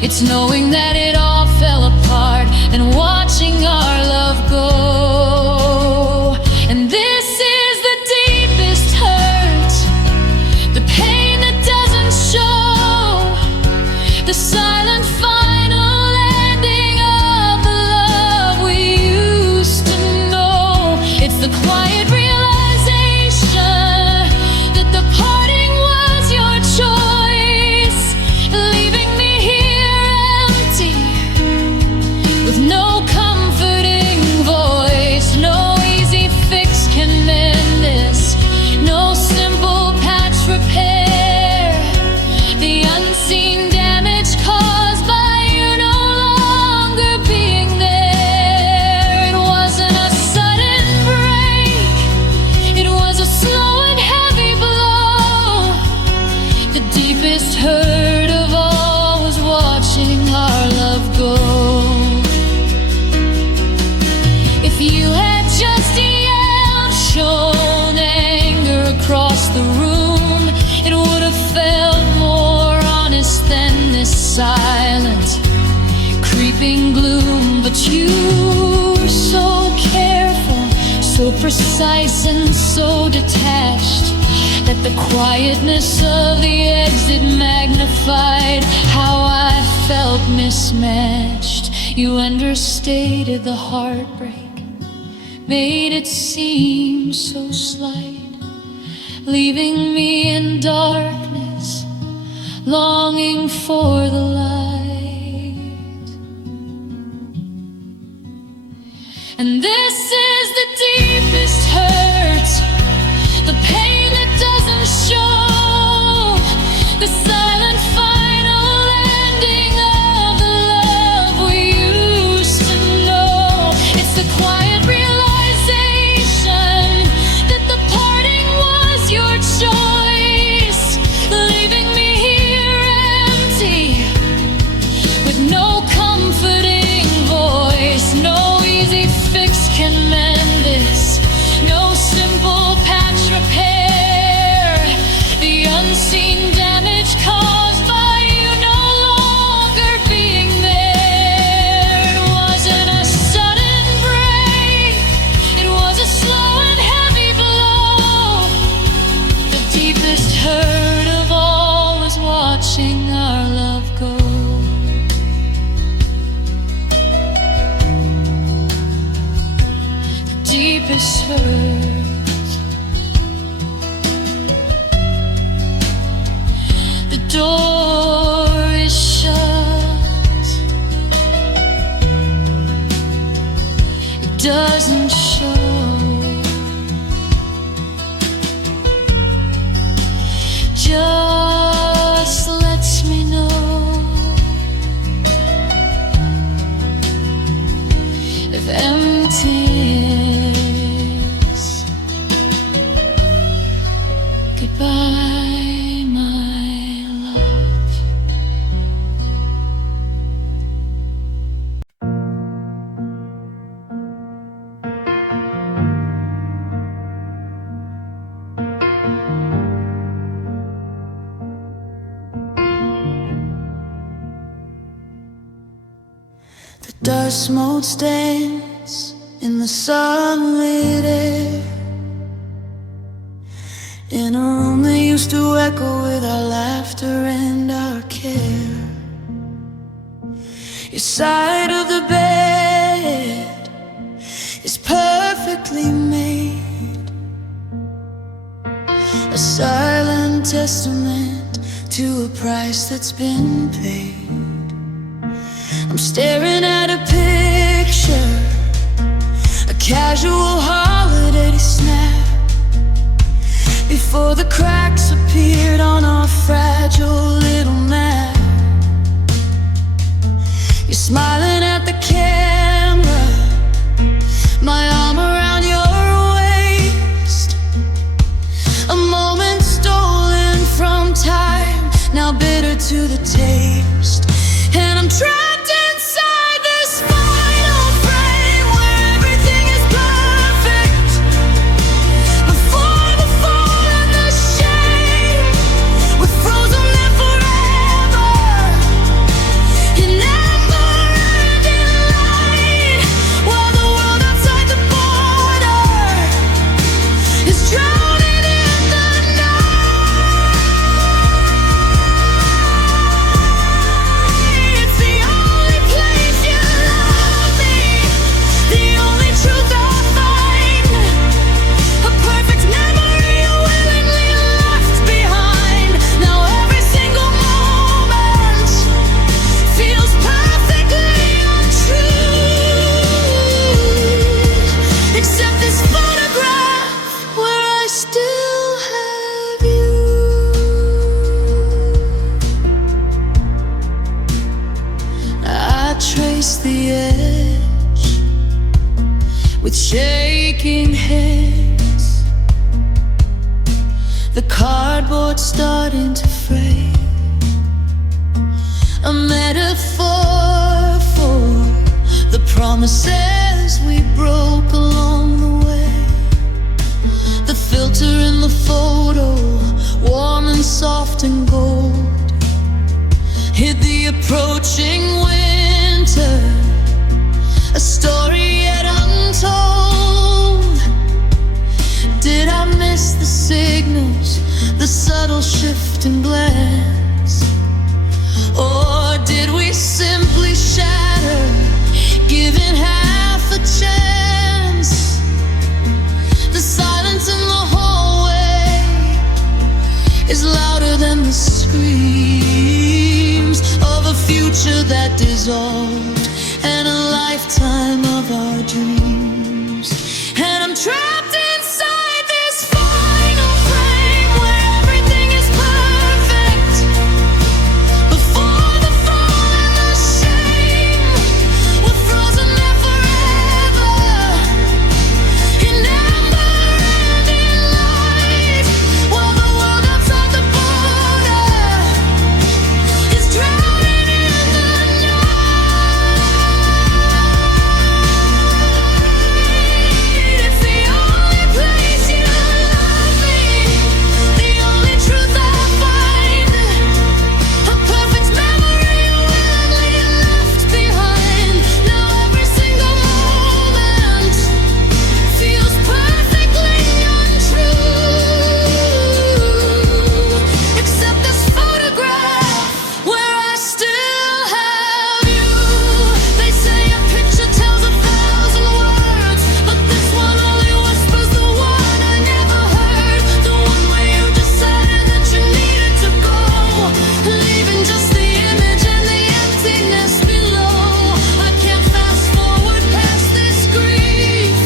It's knowing that it all fell apart and watching our love go. And this is the deepest hurt, the pain that doesn't show, the silent final ending of the love we used to know. It's the quiet realization silent, creeping gloom. But you were so careful, so precise and so detached, that the quietness of the exit magnified how I felt mismatched. You understated the heartbreak, made it seem so slight, leaving me in darkness, longing for the light. And this is the deepest hurt, the pain that doesn't show, the silent final ending of the love we used to know. It's the quiet realization that the parting was your choice, leaving me here empty, with no comforting voice. No easy fix can mend this, no simple patch repair the unseen damage caused by you no longer being there. It wasn't a sudden break, it was a slow and heavy blow. The deepest hurt of all was watching our love go. The deepest hurt, the door is shut, it doesn't show. Just lets me know of emptiness. Goodbye, my love. The dust mold stands in the sunlit air, in a room that used to echo with our laughter and our care. Your side of the bed is perfectly made, a silent testament to a price that's been paid. I'm staring at a picture, a casual holiday snap, before the cracks appeared on our fragile little map. You're smiling at the camera, my arm around your waist, a moment stolen from time, now bitter to the taste. And I'm trapped inside this final frame where everything is perfect, before the fall and the shame. We're frozen there forever, in never-ending light, while the world outside the border is drowning in the night. It's the only place you love me, the only truth I'll find, a perfect memory you willingly left behind. Now every single moment feels perfectly untrue, except this photograph where I still have you. I trace the edge with shaking hands, the cardboard starting to fray, a metaphor for the promises we broke along the way. The filter in the photo, warm and soft and gold, hid the approach approaching winter, a story yet untold. Did I miss the signals, the subtle shift in glance? Or did we simply shatter, giving half a chance? The silence in the hallway is louder than the screams of a future that dissolved, and a lifetime of our dreams. And I'm trapped inside this final frame where everything is perfect. Before the fall and the shame, we're frozen there forever. In amber and in light, while the world outside the border is drowning in the night. It's the only place you love me, the only truth I find. A perfect memory willingly left behind. Now every single moment feels perfectly untrue, except this photograph where I still have you. They say a picture tells 1,000 words, but this one only whispers the one I never heard. The one where you decided that you needed to go, leaving just the image and the emptiness below. I can't fast forward past this grief,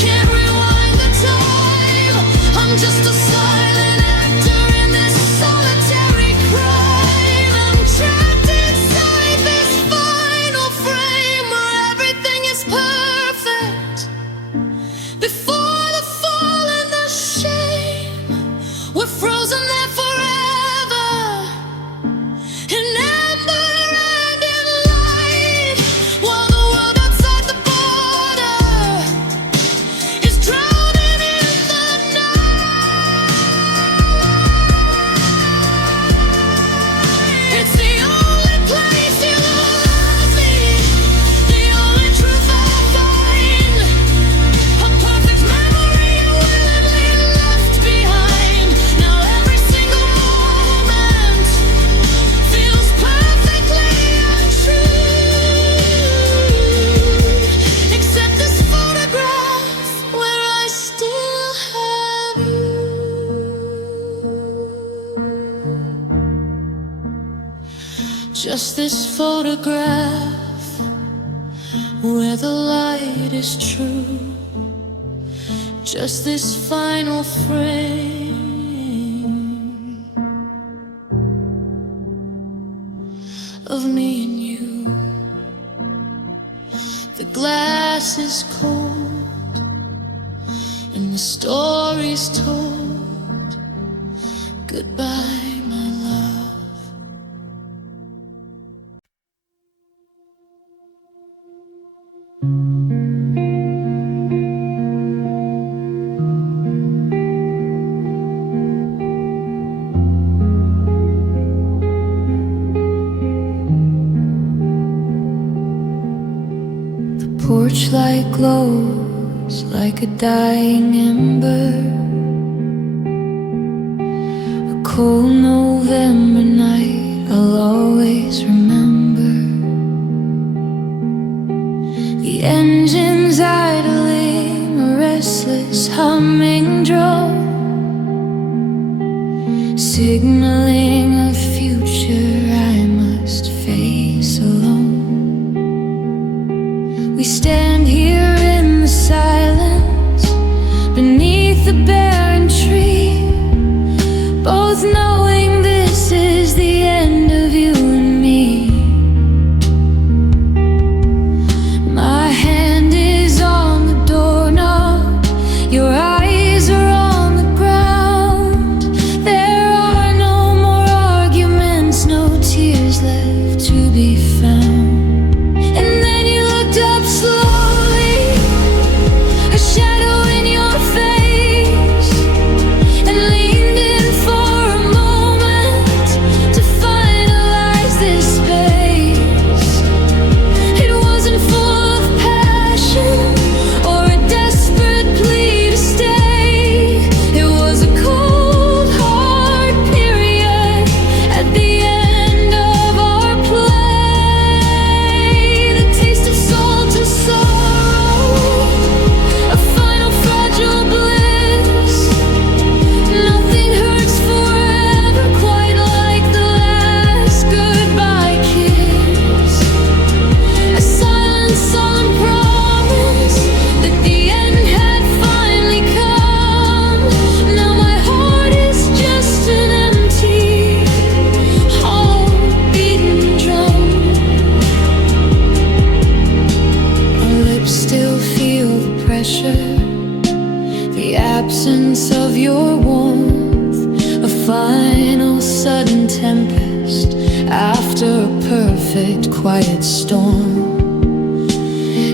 can't rewind the time. I'm just a silent actor in this solitary crime. I'm trapped inside this final frame where everything is perfect. Before the fall and the shame, we're frozen there forever. In amber and in light, while the world outside the border is drowning in the night. It's the only place you love me, the only truth I find. A perfect memory willingly left behind. Now every single moment feels perfectly untrue, except this photograph where I still have you. Just this photograph where the light is true. Just this final frame of me and you. The glass is cold and the story's told. Goodbye, my love. Porch light glows like a dying ember. A cold November night I'll always remember. The engines idling, a restless humming drum, signaling a future I must face alone. We stand here in the silence beneath the barren tree, both knowing this is the end of you after a perfect quiet storm.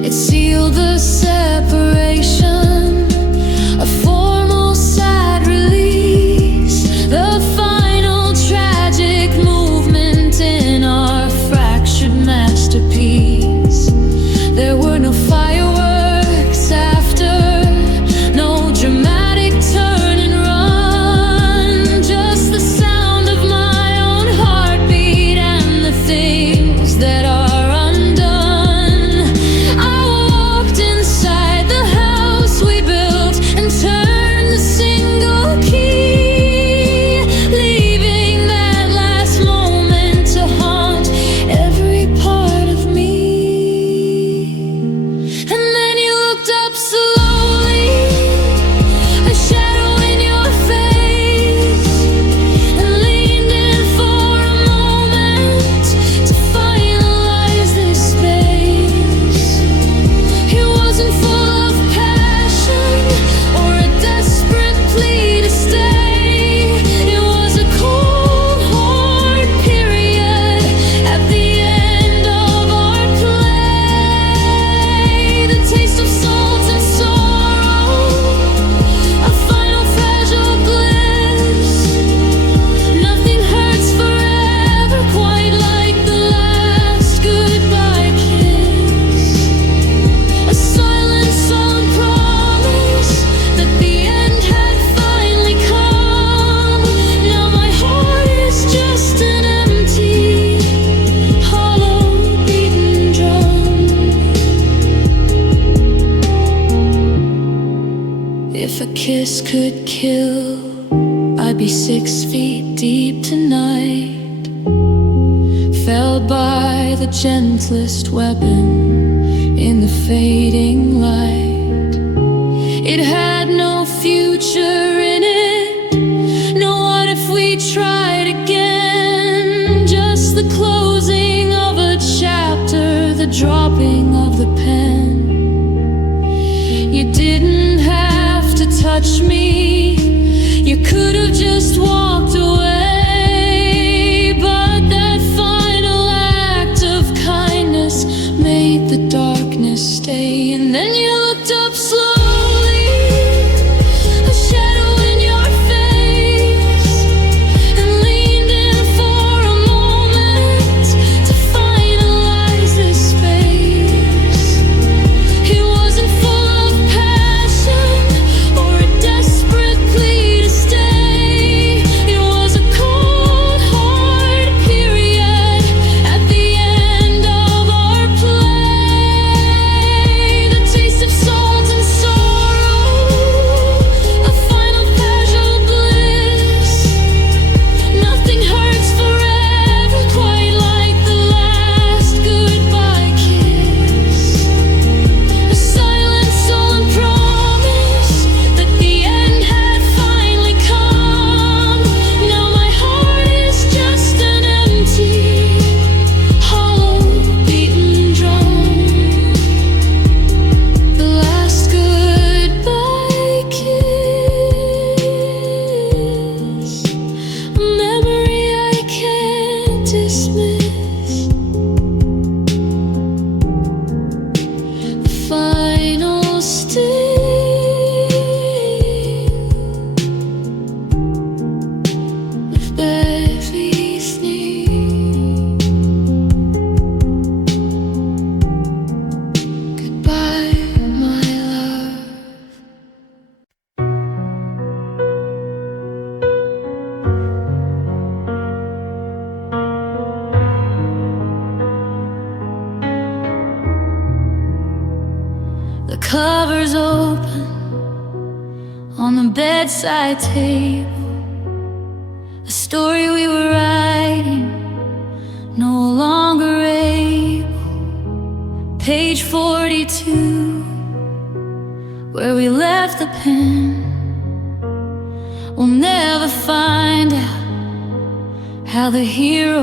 It sealed the separation, a formal sad release, the final tragic movement in our fractured masterpiece. There were no fireworks after, no dramatic turn and run, just the sound of my own heartbeat and the things that are undone. I walked inside the house we built and turned the single key, leaving that last moment to haunt every part of me. And then you looked up slowly, a shadow in your face, and leaned in for a moment to finalize this space. It wasn't full of passion or a desperate plea to stay. It was a cold, hard period at the end of our play. The taste of salt and sorrow, a final fragile bliss. Nothing hurts forever quite like the last goodbye kiss. A silent, solemn promise that the end had finally come. Now my heart is just an empty, hollow, beaten drum. If a kiss could kill, I'd be 6 feet deep tonight, felled by the gentlest weapon in the fading light. It had no future in it, no what if we tried again, just the closing of a chapter, the dropping of the pen. You didn't have to touch me, you could have just walked away, but that final act of kindness made the darkness stay. And then you looked up slowly, a shadow in your face, and leaned in for a moment to finalize this space. It wasn't full of passion or a desperate plea to stay. It was a cold, hard period at the end of our play. The taste of salt and sorrow, a final fragile bliss. Nothing hurts forever quite like the last goodbye kiss. A silent, solemn promise that the end had finally come. Now my heart is just an empty, hollow, beaten drum. The last goodbye kiss, a memory I can't dismiss. The final sting of everything. Goodbye, my love. The cover's open on the bedside table, a story we were writing, no longer able. Page 42, where we left the pen. We'll never find out how the hero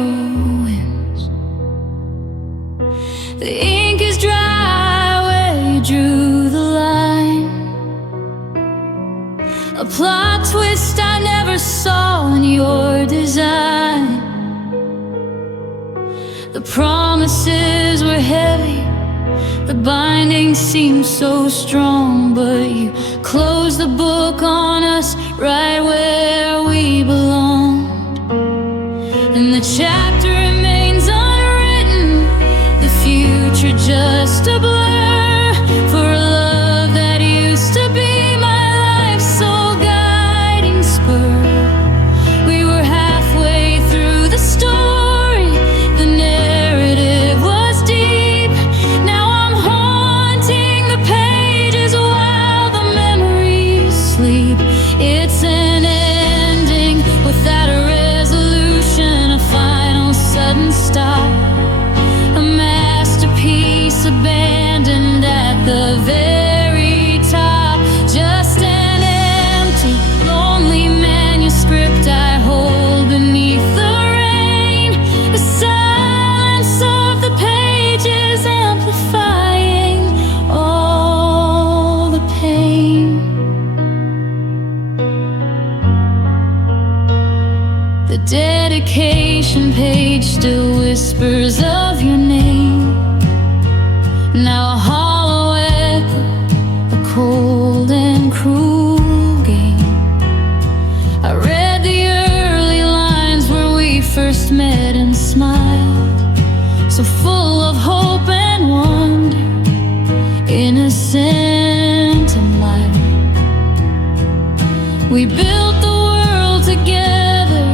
wins. The ink is dry where you drew the line, a plot twist I never saw in your design. The promises were heavy, the binding seemed so strong, but you closed the book on us right where we belonged. And the chapter remains unwritten, the future just a blur, for a love that used to be my life's sole guiding spur. We were halfway through the story, the narrative was deep. Now I'm haunting the pages while the memories sleep. It's an ending without a resolution, a final sudden stop, a masterpiece abandoned at the very top. Just an empty, lonely manuscript I hold beneath the rain. The silence of the pages amplifying all the pain. The dedication page still whispers of your name, now a hollow echo, a cold and cruel game. I read the early lines where we first met and smiled, so full of hope and wonder, innocent and light. We built the world together,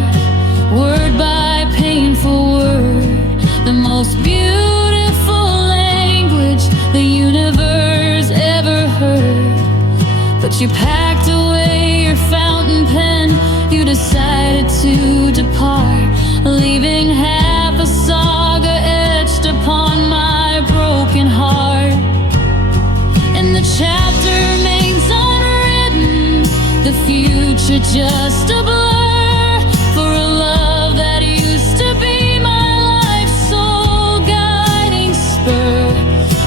word by painful word, the most beautiful language the universe ever heard. But you packed away your fountain pen, you decided to depart, leaving half a saga etched upon my broken heart. And the chapter remains unwritten, the future just a blur, for a love that used to be my life's sole guiding spur.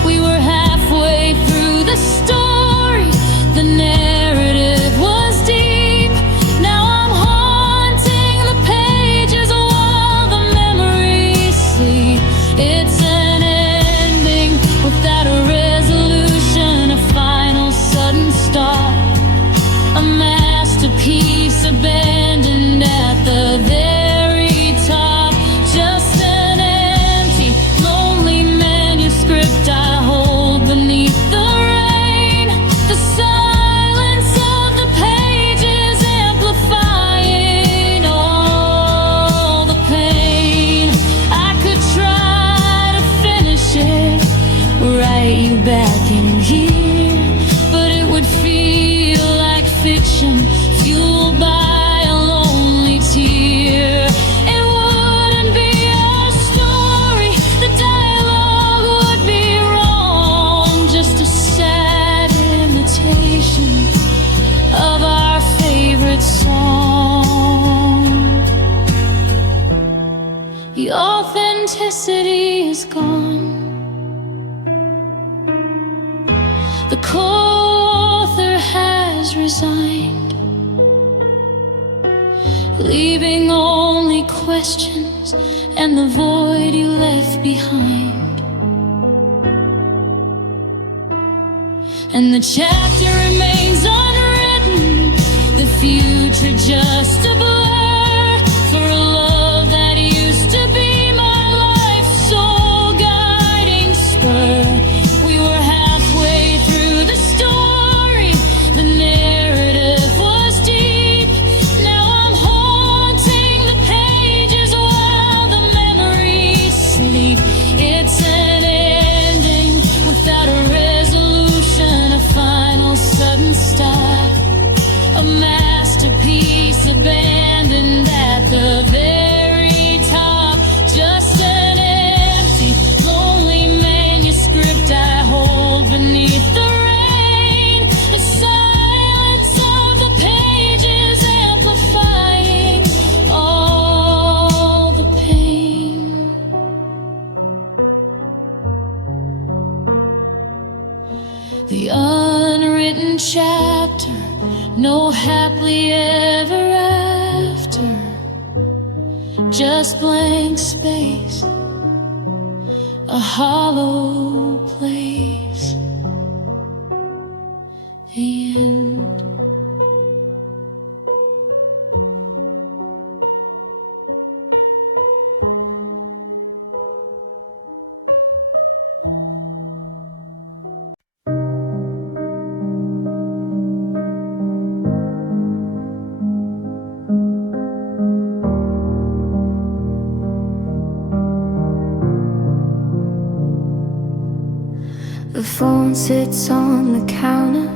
We were halfway through the story, the narrative was deep. Now I'm haunting the pages while the memories sleep. It's an ending without a resolution, a final sudden stop, a masterpiece abandoned at the very top. Just an empty, lonely manuscript I hold beneath the rain. The silence of the pages amplifying all the pain. I could try to finish it, write you back in here, but it would feel like fiction, fueled by a lonely tear. It wouldn't be our story, the dialogue would be wrong, just a sad imitation of our favorite song. The authenticity is gone, the co-author has resigned, leaving only questions and the void you left behind. And the chapter remains unwritten, the future just a blur, for a love that used to be my life's sole guiding spur. We were halfway through the story, the narrative was deep. Now I'm haunting the pages while the memories sleep. It's an ending without a resolution, a final sudden stop, a masterpiece abandoned at the very top. Just an empty, lonely manuscript I hold beneath the rain. The silence of the pages amplifying all the pain. The unwritten chapter, no happily ever after, just blank space a hollow place. The end. The phone sits on the counter.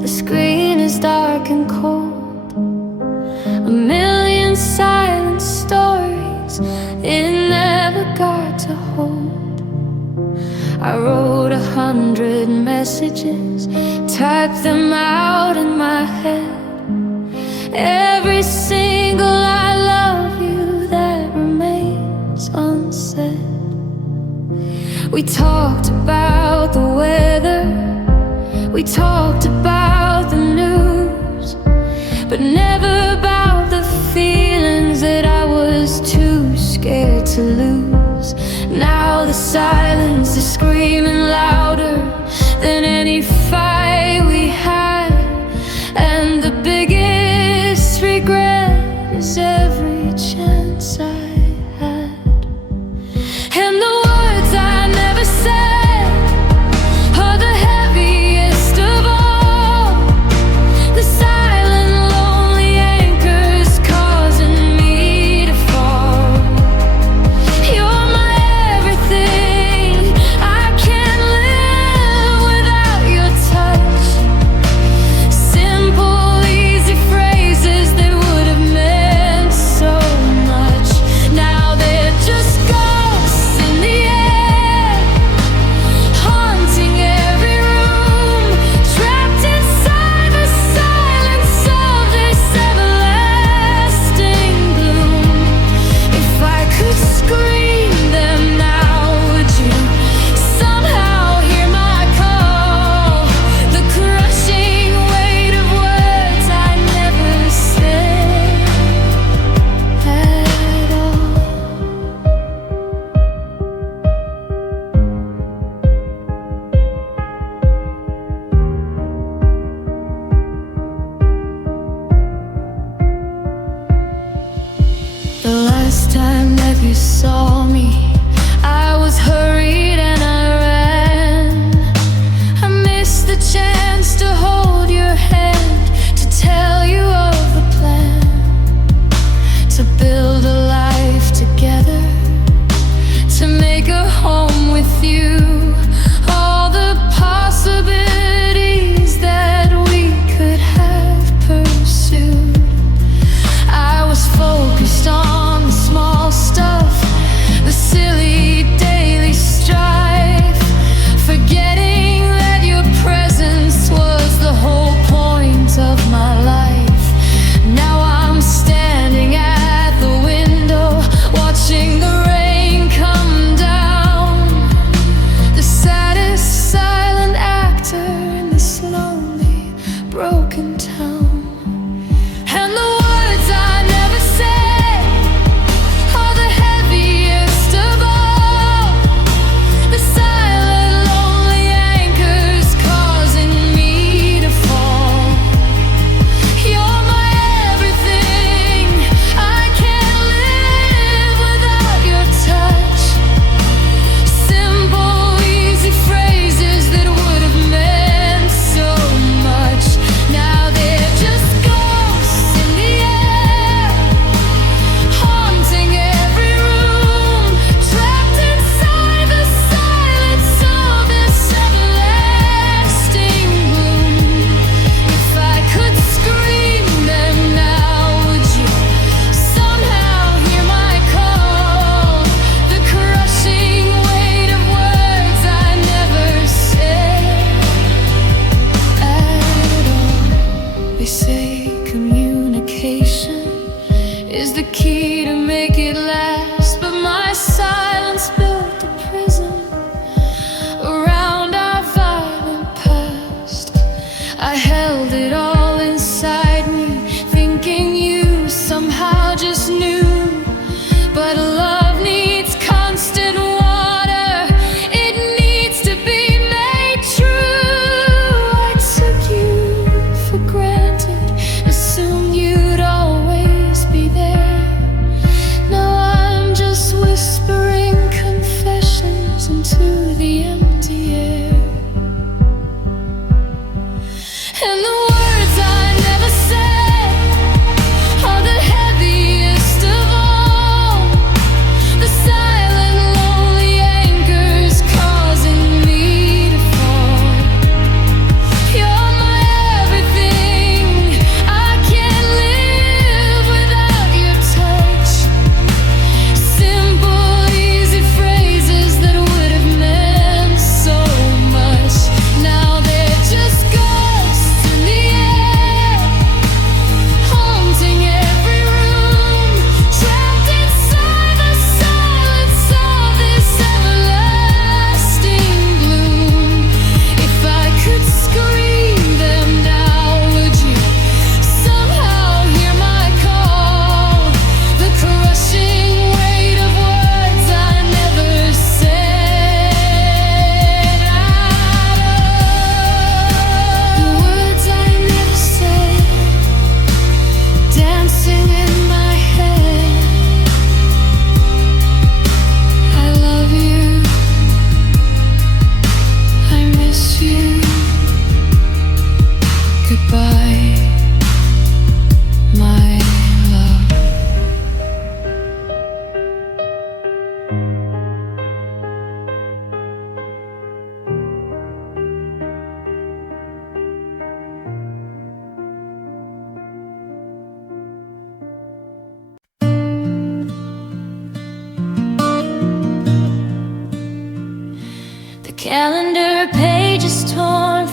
The screen is dark and cold. A million silent stories it never got to hold. I wrote 100 messages, typed them out in my head. Every single I love you that remains unsaid. We talked about the weather, we talked about the news, but never about the feelings that I was too scared to lose. Now the silence is screaming louder than any fight we had, and the biggest regret is every chance I had. And the words I never said are the heaviest of all. The silent, lonely anchors causing me to fall. You're my everything. I can't live without your touch. Simple, easy phrases that would have meant so much. Now they're just ghosts in the air, haunting every room, trapped inside the silence of this everlasting gloom. If I could scream them now, would you somehow hear my call? The crushing weight of words I never said at all. The last time that you saw me, I was hurried and I ran. I missed the chance to hold your hand, to tell you of the plan, to build a life together, to make a home with you. All the possibilities that we could have pursued. I was focused on the small stuff,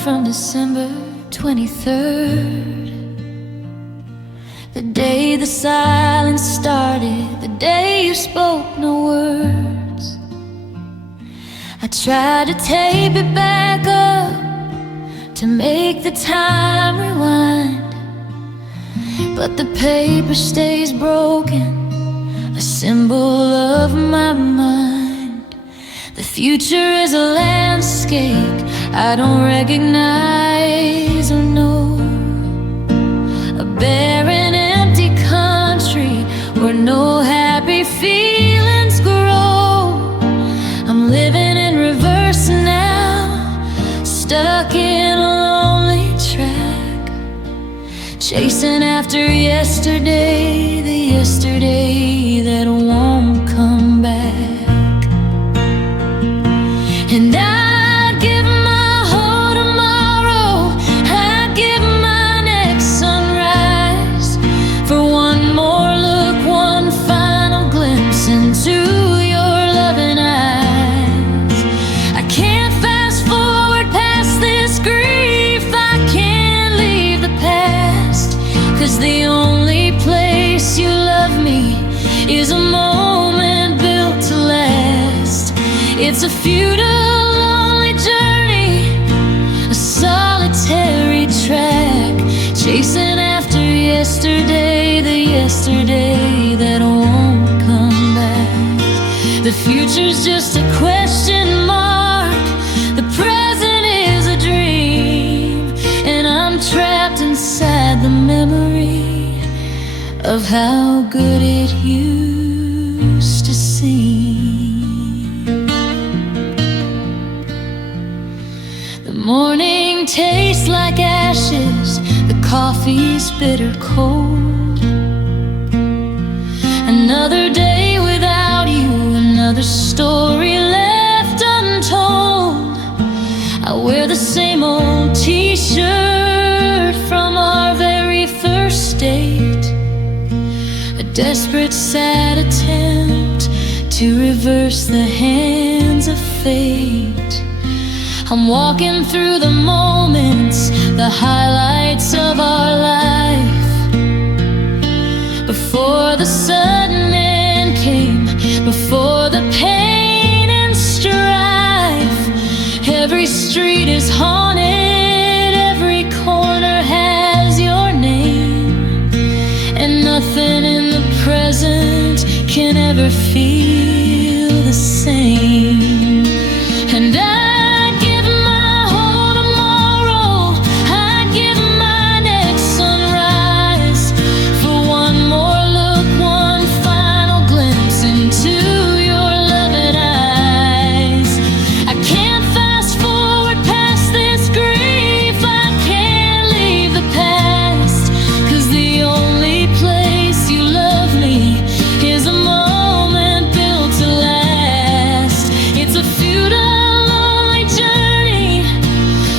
from December 23rd, the day the silence started, the day you spoke no words. I tried to tape it back up to make the time rewind, but the paper stays broken, a symbol of my mind. The future is a landscape I don't recognize or know, a barren, empty country where no happy feelings grow. I'm living in reverse now, stuck in a lonely track, chasing after yesterday, the yesterday that won't come back. And I'd give my whole tomorrow, I'd give my next sunrise for one more look, one final glimpse into your loving eyes. I can't fast forward past this grief, I can't leave the past, 'cause the only place you love me is a moment built to last. It's a futile, lonely journey, a solitary track, chasing after yesterday, the yesterday that won't come back. The future's just a question mark, the present is a dream, and I'm trapped inside the memory of how good it used to seem. The morning tastes like ashes, the coffee's bitter cold. Another day without you, another story left untold. I wear the same old t-shirt from our very first date, a desperate, sad attempt to reverse the hands of fate. I'm walking through the moments, the highlights of our life, before the sudden end came, before the pain and strife. Every street is haunted, every corner has your name, and nothing in the present can ever feel the same. And I'd give my whole tomorrow, I'd give my next sunrise for one more look, one final glimpse into your loving eyes. I can't fast forward past this grief, I can't leave the past, 'cause the only place you love me is a moment built to last. It's a futile, lonely journey,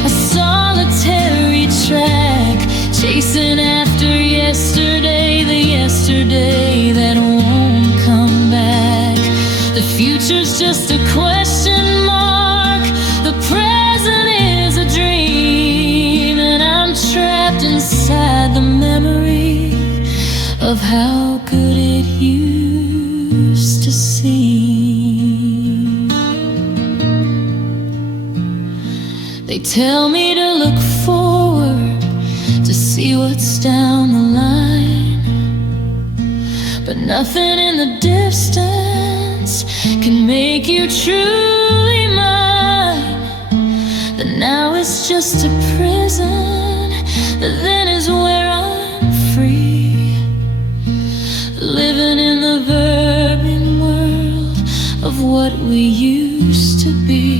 a solitary track, chasing after yesterday, the yesterday that won't come back. The future's just a question mark, the present is a dream, and I'm trapped inside the memory of how good it used to seem. They tell me to look forward, to see what's down the line, but nothing in the distance can make you truly mine. The now is just a prison, the then is where I'm free, living in the verbing world of what we used to be.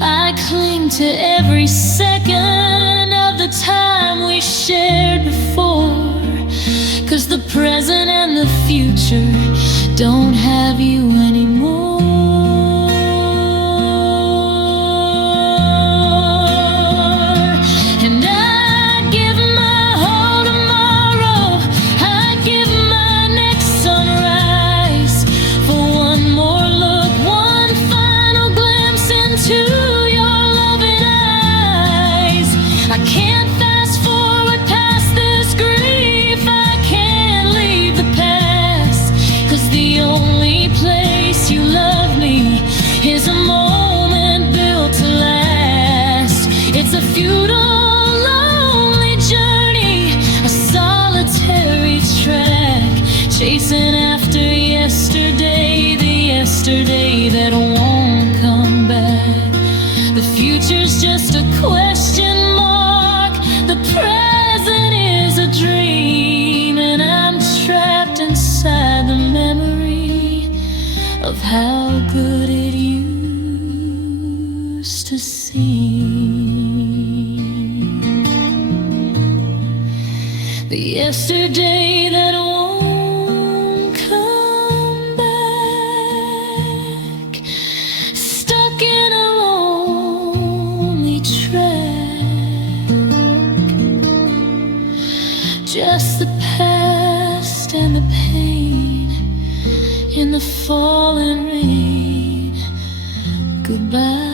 I cling to every second of the time we shared before, 'cause the present and the future don't have you anymore. And I'd give my whole tomorrow, I'd give my next sunrise for one more look, one final glimpse into your loving eyes. yesterday that won't come back, stuck in a lonely track. Just the past and the pain in the falling rain. Goodbye.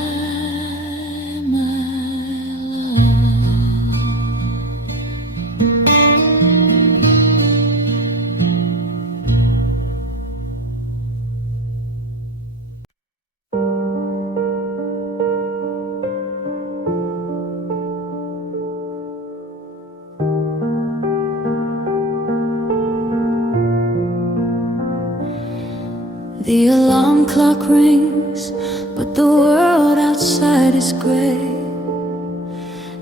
The alarm clock rings, but the world outside is gray.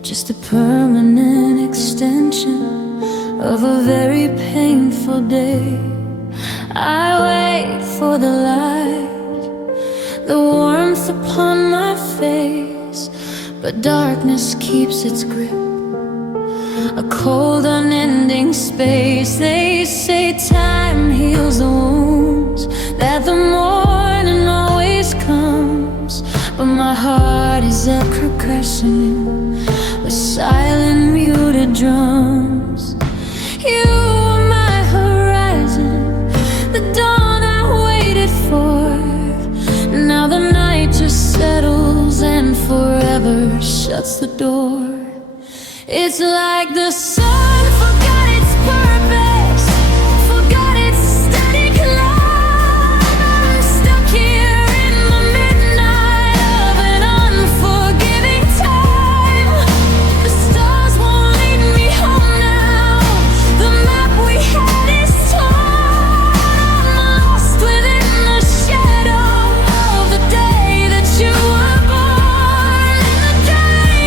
Just a permanent extension of a very painful day. I wait for the light, the warmth upon my face, but darkness keeps its grip, a cold unending space. They say time heals the wounds, that the morning always comes, but my heart is echo crashing with silent muted drums. You are my horizon, the dawn I waited for. Now the night just settles and forever shuts the door. It's like the sun forgot its purpose, forgot its steady climb. I'm stuck here in the midnight of an unforgiving time. The stars won't lead me home now, the map we had is torn. I'm lost within the shadow of the day that you were born. The day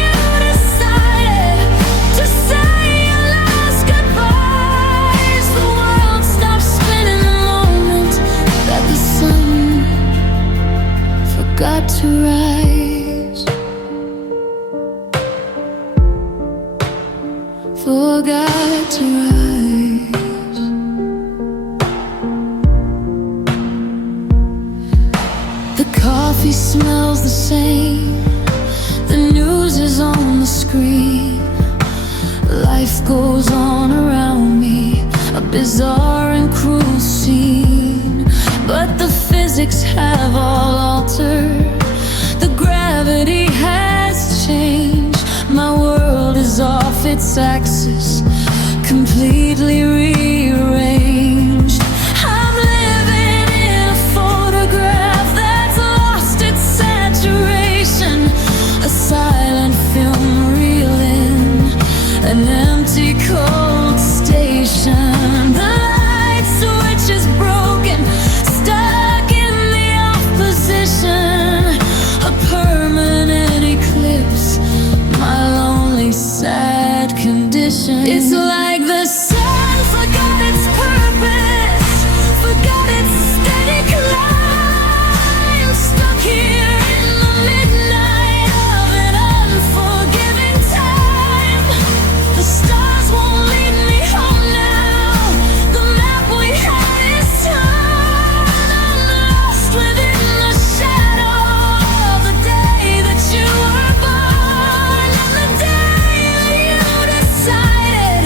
you decided to say your last goodbyes. The world stopped spinning the moment that the sun forgot to rise. Forgot to rise. The coffee smells the same, the news is on the screen. Life goes on around me, a bizarre and cruel scene. But the physics have all altered, the gravity has changed. My world is off its axis, completely rearranged. I'm living in a photograph that's lost its saturation, a silent film reeling, an empty cold station. The light switch is broken, stuck in the off position, a permanent eclipse, my lonely sad condition. It's like the sun forgot its purpose, forgot its steady climb. Stuck here in the midnight of an unforgiving time. The stars won't lead me home now, the map we had is torn. I'm lost within the shadow of the day that you were born. And the day you decided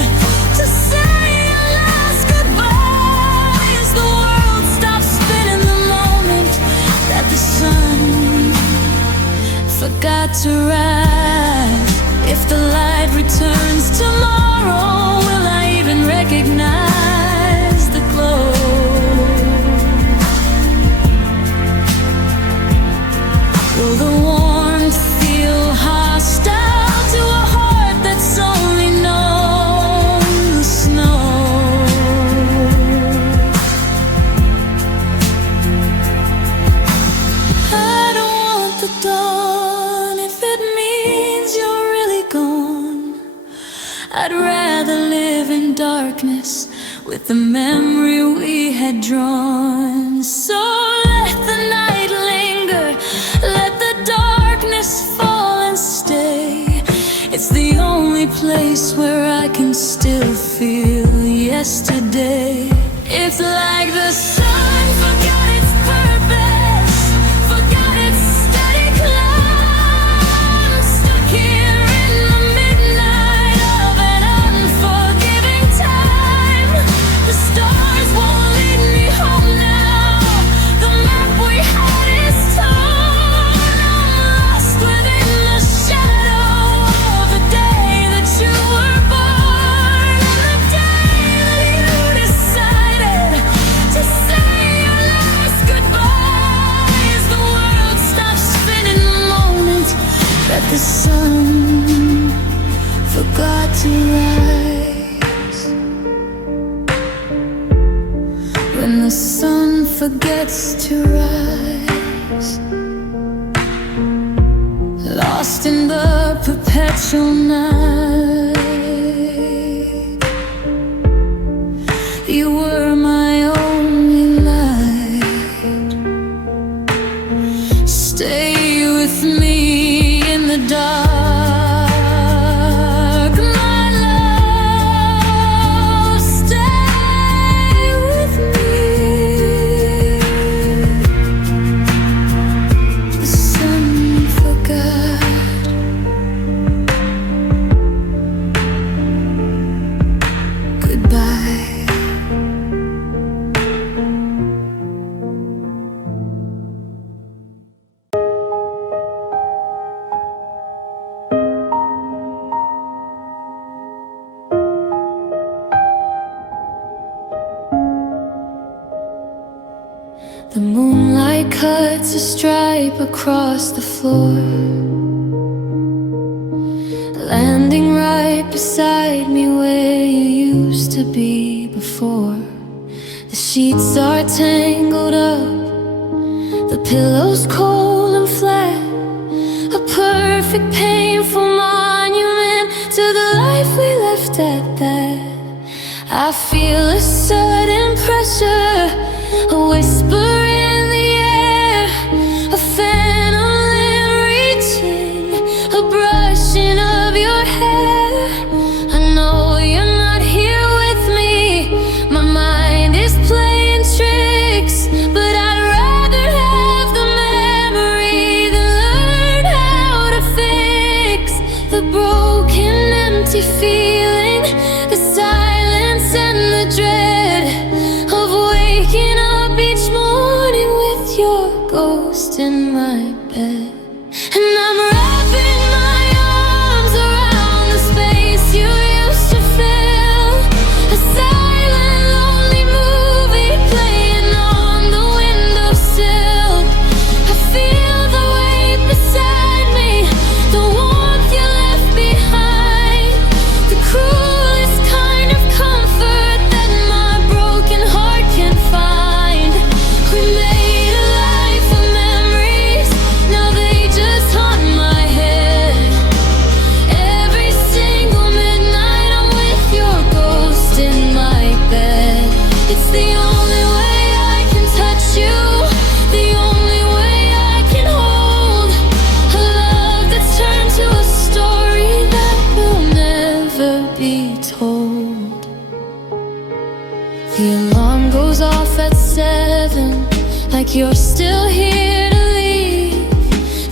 to say your last goodbyes. The world stopped spinning the moment that the sun forgot to rise. If the light returns tomorrow, will I even recognize the glow? Will the warmth feel hostile to a heart that's only known the snow? I don't want the dawn if it means you're really gone. I'd rather live in darkness with the memory we had drawn. So let the night linger, let the darkness fall and stay. It's the only place where I can still feel yesterday. It's like the sun forgot its purpose, forgot its steady climb. Stuck here in the midnight of an unforgiving time. The stars won't lead me home now. The map we had is torn. I'm lost within the shadow of the day that you were born, and the day that you decided to say your last goodbyes. The world stops spinning the moment that the sun forgot to rise. When the sun forgets to rise, lost in the perpetual night. You were my only light. Stay with me in the dark, my love. Stay with me. The sun forgot. Goodbye. The moonlight cuts a stripe across the floor, landing right beside me where you used to be before. The sheets are tangled up, the pillow's cold and flat, a perfect painful monument to the life we left at that. I feel a sudden pressure, a whisper in the air, a phantom limb reaching, a brushing of your hair. I know you're not here with me, my mind is playing tricks, but I'd rather have the memory than learn how to fix the broken, empty feeling, the silence and the dread of waking up each morning with your ghost in my bed. And I'm wrapping my arms around the space you used to fill, a silent, lonely movie playing on the windowsill. I feel the weight beside me, the warmth you left behind, the cruelest kind of comfort that my broken heart can find. We made a life of memories, now they just haunt my head. Every single midnight I'm with your ghost in my bed. It's the only way I can touch you, the only way I can hold a love that's turned to a story that will never be told. The alarm goes off at 7, like you're still here to leave.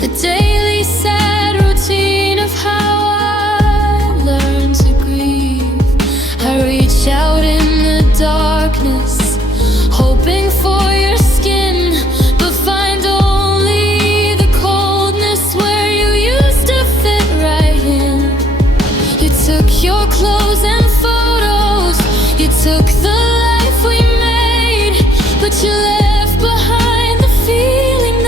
The daily sad routine of how I learned to grieve. I reach out in the darkness, hoping for your skin, but find only the coldness where you used to fit right in. You took your clothes and photos, you took the life we made, but you left behind the feeling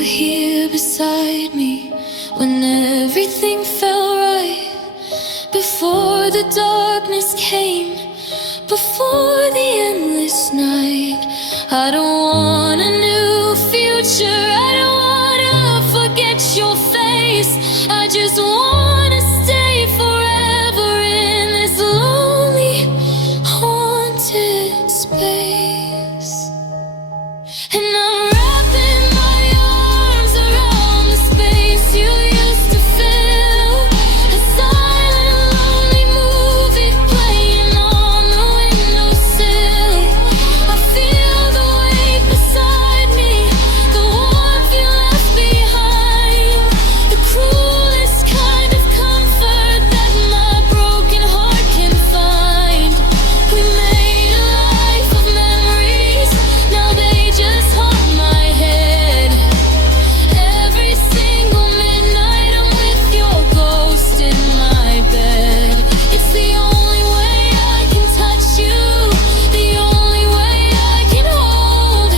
were here beside me when everything felt right. Before the darkness came, before the endless night. I don't want a new future, I don't wanna forget your face. I just wanna stay forever in this lonely, haunted space. And I'm wrapping my arms around the space you used to fill. A silent, lonely movie playing on the windowsill. I feel the weight beside me, the warmth you left behind. The cruelest kind of comfort that my broken heart can find. We made a life of memories, now they just haunt my head. Every single midnight I'm with your ghost in my bed. It's the only way I can touch you, the only way I can hold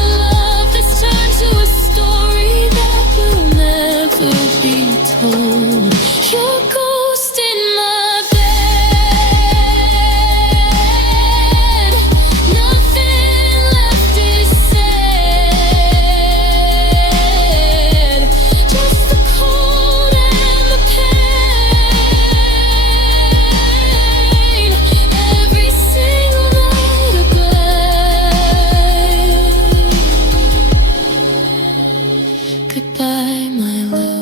a love that's turned to a story that will never be told. Your ghost in my bed. Nothing left is said, just the cold and the pain. Every single night a glade. Goodbye, my love.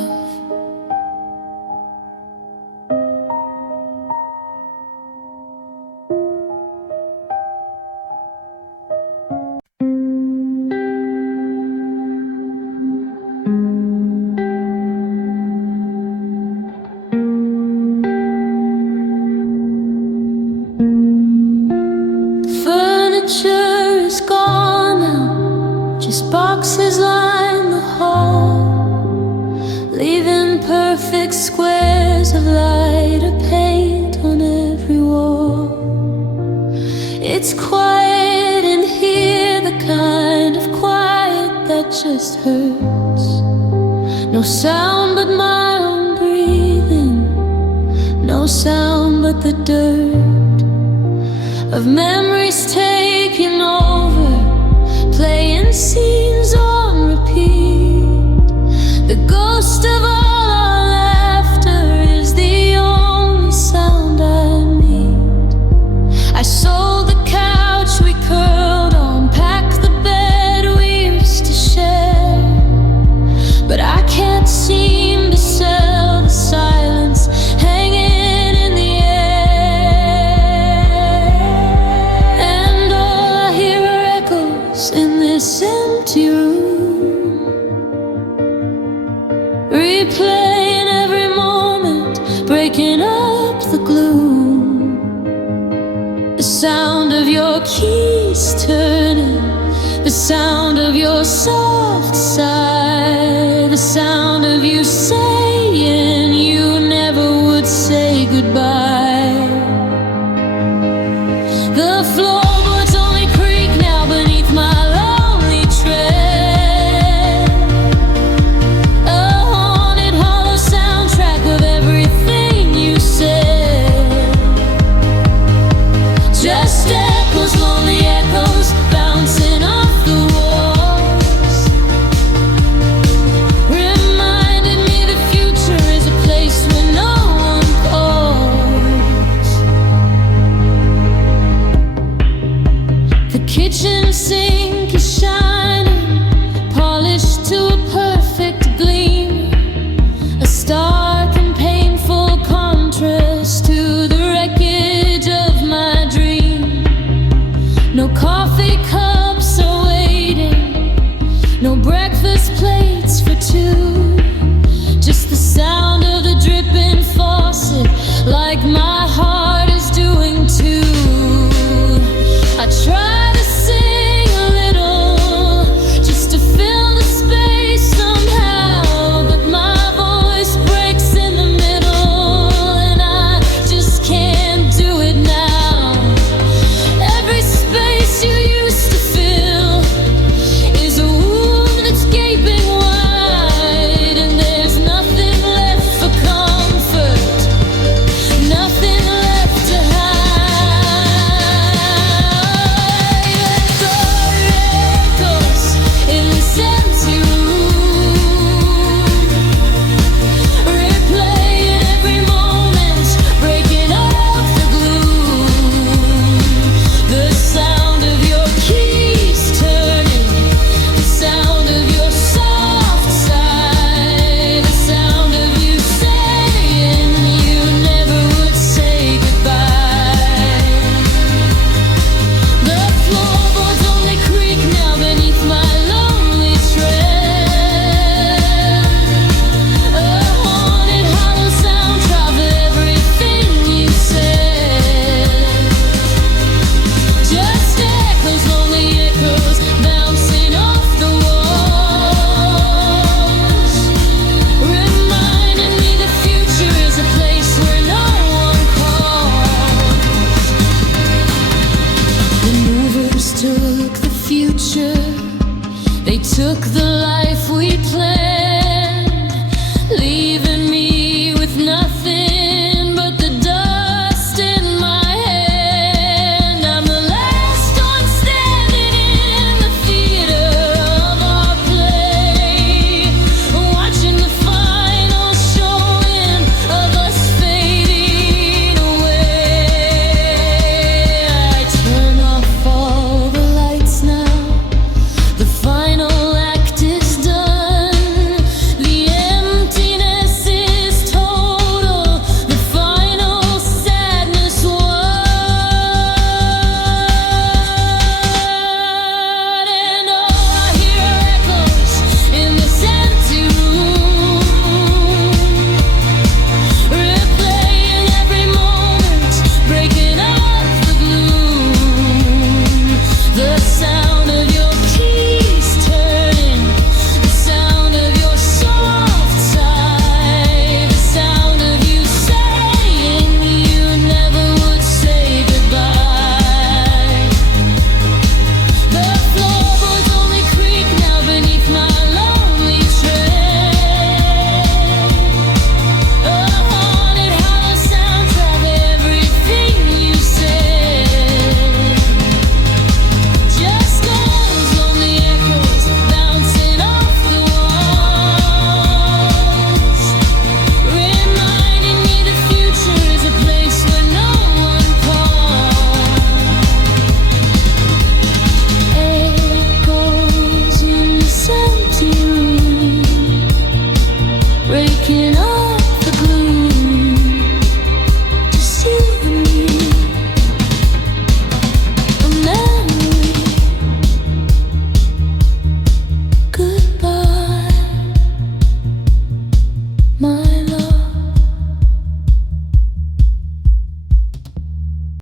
Furniture is gone now, just boxes line the hall, leaving perfect squares of light or paint on every wall. It's quiet in here, the kind of quiet that just hurts. No sound but my own breathing, no sound but the dirt of memories taking over, playing scenes on repeat. The ghost of all our laughter is the only sound I need. I sold the couch we curled on, packed the bed we used to share, but I can't seem to sell the silence hanging in the air. And all I hear are echoes in this empty room, replaying every moment, breaking up the gloom. The sound of your keys turning, the sound of your soft sigh, the sound of you saying you never would say goodbye.